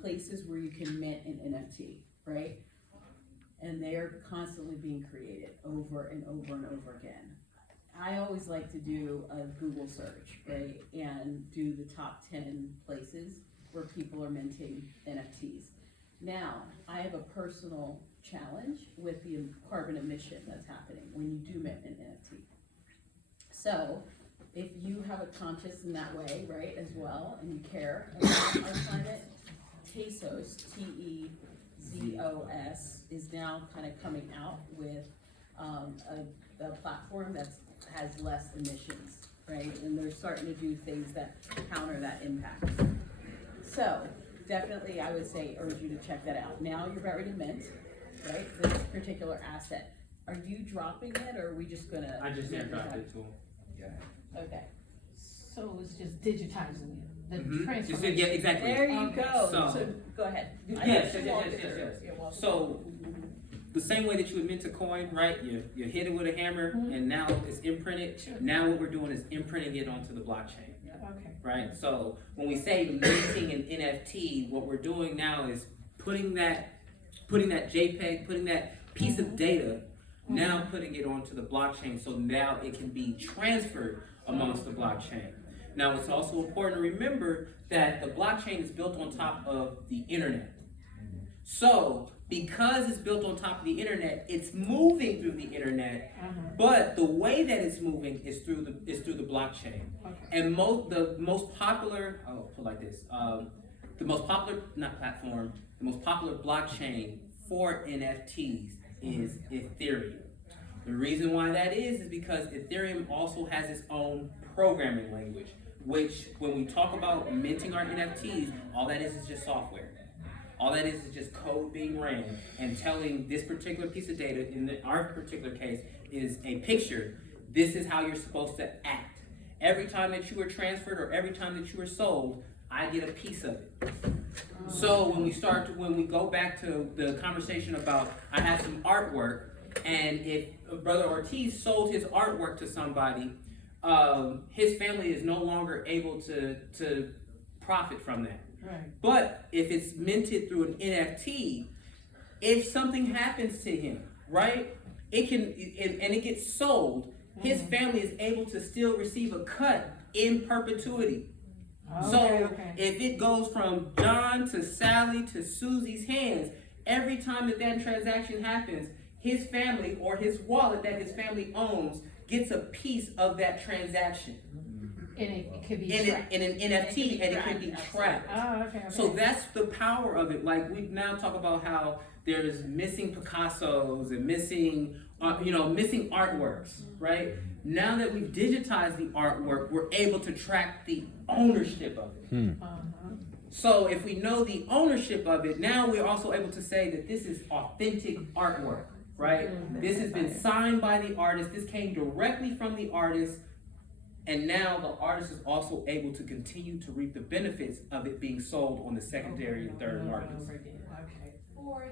places where you can mint an NFT, right? And they are constantly being created over and over and over again. I always like to do a Google search, right? And do the top 10 places where people are minting NFTs. Now, I have a personal challenge with the carbon emission that's happening when you do mint an NFT. So, if you have a conscience in that way, right, as well, and you care about our climate, Tezos, T-E-Z-O-S, is now kind of coming out with a platform that has less emissions, right? And they're starting to do things that counter that impact. So, definitely, I would say, urge you to check that out. Now you're ready to mint, right, this particular asset. Are you dropping it, or are we just gonna? I just airdropped it to him. Okay. So it's just digitizing it, the Mhm. transformation. Yeah, exactly. There you go. So- So, go ahead. Yes. So, the same way that you would mint a coin, right? You hit it with a hammer, and now it's imprinted. Sure. Now what we're doing is imprinting it onto the blockchain. Okay. Right? So when we say minting an NFT, what we're doing now is putting that JPEG, putting that piece of data, now putting it onto the blockchain, so now it can be transferred amongst the blockchain. Now it's also important to remember that the blockchain is built on top of the internet. So because it's built on top of the internet, it's moving through the internet, but the way that it's moving is through the blockchain. Okay. And the most popular, the most popular, not platform, the most popular blockchain for NFTs is Ethereum. The reason why that is because Ethereum also has its own programming language, which when we talk about minting our NFTs, all that is just software. All that is just code being ran and telling this particular piece of data, in our particular case, is a picture. This is how you're supposed to act. Every time that you are transferred or every time that you are sold, I get a piece of it. So when we go back to the conversation about I have some artwork, and if Brother Ortiz sold his artwork to somebody, his family is no longer able to profit from that. Right. But if it's minted through an NFT, if something happens to him, right, it gets sold, his family is able to still receive a cut in perpetuity. If it goes from John to Sally to Susie's hands, every time that transaction happens, his family or his wallet that his family owns gets a piece of that transaction. And it could be tracked. In an NFT, and it can be tracked. Oh, okay. So that's the power of it. Like we now talk about how there's missing Picassos and missing artworks, right? Now that we've digitized the artwork, we're able to track the ownership of it. So if we know the ownership of it, now we're also able to say that this is authentic artwork, right? This has been signed by the artist. This came directly from the artist. And now the artist is also able to continue to reap the benefits of it being sold on the secondary and third markets. For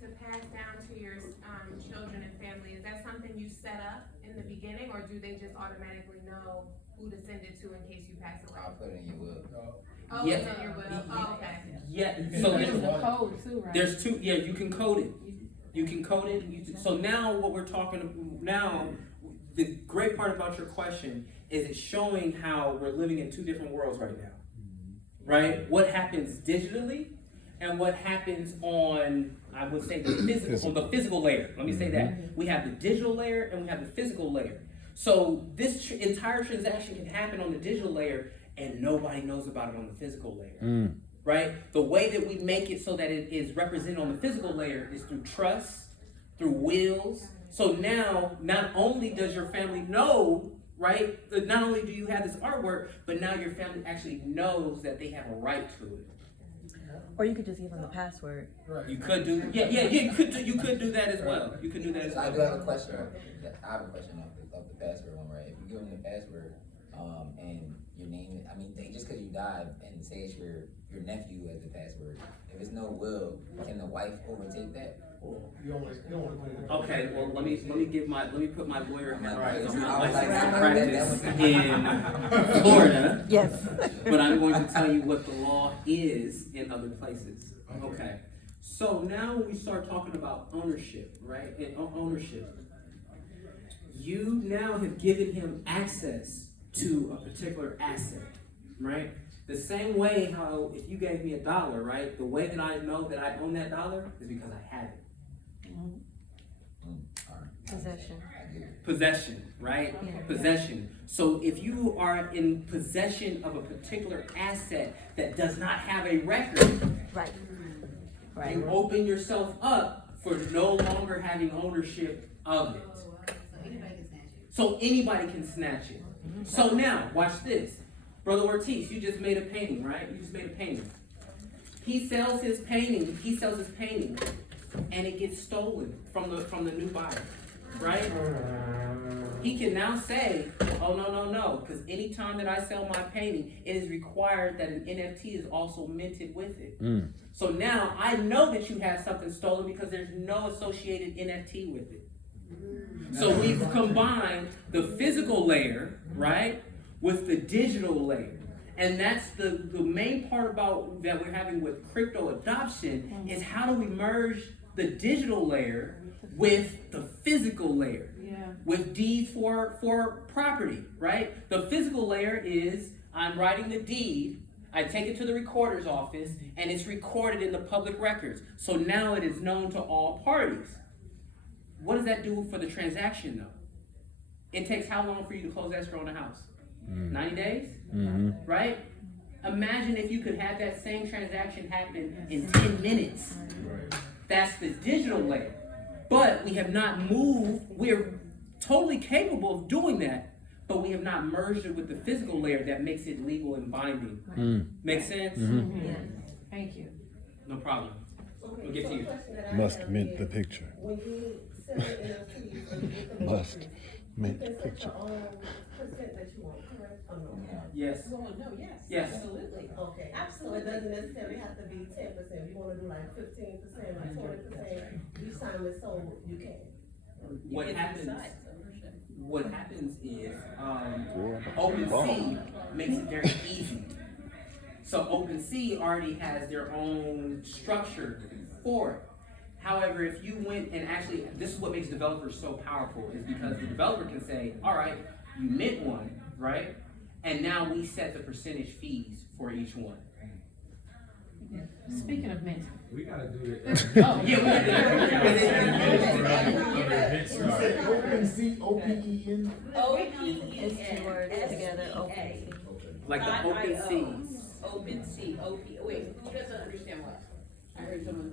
to pass down to your children and family, is that something you set up in the beginning, or do they just automatically know who to send it to in case you pass away? I'll put it in your will. Oh, Yeah. it's in your will. Oh, okay. Yeah, You can so create there's, a wallet. Code too, right? there's two, yeah, you can code it. You can code it. So now what we're talking, now, the great part about your question is it's showing how we're living in two different worlds right now. Right? What happens digitally and what happens on, I would say, on the physical layer. Let me say that. We have the digital layer and we have the physical layer. So this entire transaction can happen on the digital layer and nobody knows about it on the physical layer. Right? The way that we make it so that it is represented on the physical layer is through trust, through wills. So now, not only does your family know, right, that not only do you have this artwork, but now your family actually knows that they have a right to it. Or you could just give them the password. You could do, you could do that as well. You could do that as So I well. do have a question. I have a question of the password one, right? If you give them the password, and your name, I mean, just because you died and say it's your nephew as the password, if it's no will, can the wife overtake that? You don't want to put it. Okay, well, let me put my lawyer hat Right. on my I was like, license that practice in Florida. Yes. But I'm going to tell you what the law is in other places. Okay. So now when we start talking about ownership, right? And ownership, you now have given him access to a particular asset, right? The same way how if you gave me $1, right? The way that I know that I own that dollar is because I have it. Possession. Possession, right? Yeah. Possession. So if you are in possession of a particular asset that does not have a record, Right. Right. you open yourself up for no longer having ownership of it. So anybody can snatch it. So now, watch this. Brother Ortiz, you just made a painting, right? You just made a painting. He sells his painting, and it gets stolen from the new buyer, right? He can now say, oh, no, because anytime that I sell my painting, it is required that an NFT is also minted with it. So now I know that you have something stolen because there's no associated NFT with it. So we've combined the physical layer, right, with the digital layer. And that's the main part about that we're having with crypto adoption is how do we merge the digital layer with the physical layer, with deeds for property, right? The physical layer is I'm writing the deed, I take it to the recorder's office, and it's recorded in the public records. So now it is known to all parties. What does that do for the transaction though? It takes how long for you to close escrow on a house? 90 days? Right? Imagine if you could have that same transaction happen in 10 minutes. That's the digital layer. But we have not moved, we're totally capable of doing that, but we have not merged it with the physical layer that makes it legal and binding. Make sense? Thank you. No problem. We'll get to you. Must mint the picture. When you sell NFTs, when you get the Must blockchain, mint you the can set picture. your own percent that you want, correct? Or no? Yes. Well, no, yes. Yes. Absolutely. Okay. Absolutely. So it doesn't necessarily have to be 10%. If you wanna do like 15% or 20%, each time it's sold, you can. What happens is OpenSea makes it very easy. So OpenSea already has their own structure for it. However, if you went and actually, this is what makes developers so powerful, is because the developer can say, all right, you mint one, right? And now we set the percentage fees for each one. Speaking of mental. We gotta do it. Oh, Yeah, OpenSea, OPEN. It's two words together. OpenSea. like the OpenSeas. Wait, who doesn't understand what? I heard someone.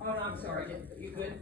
Oh, no, I'm sorry. You good?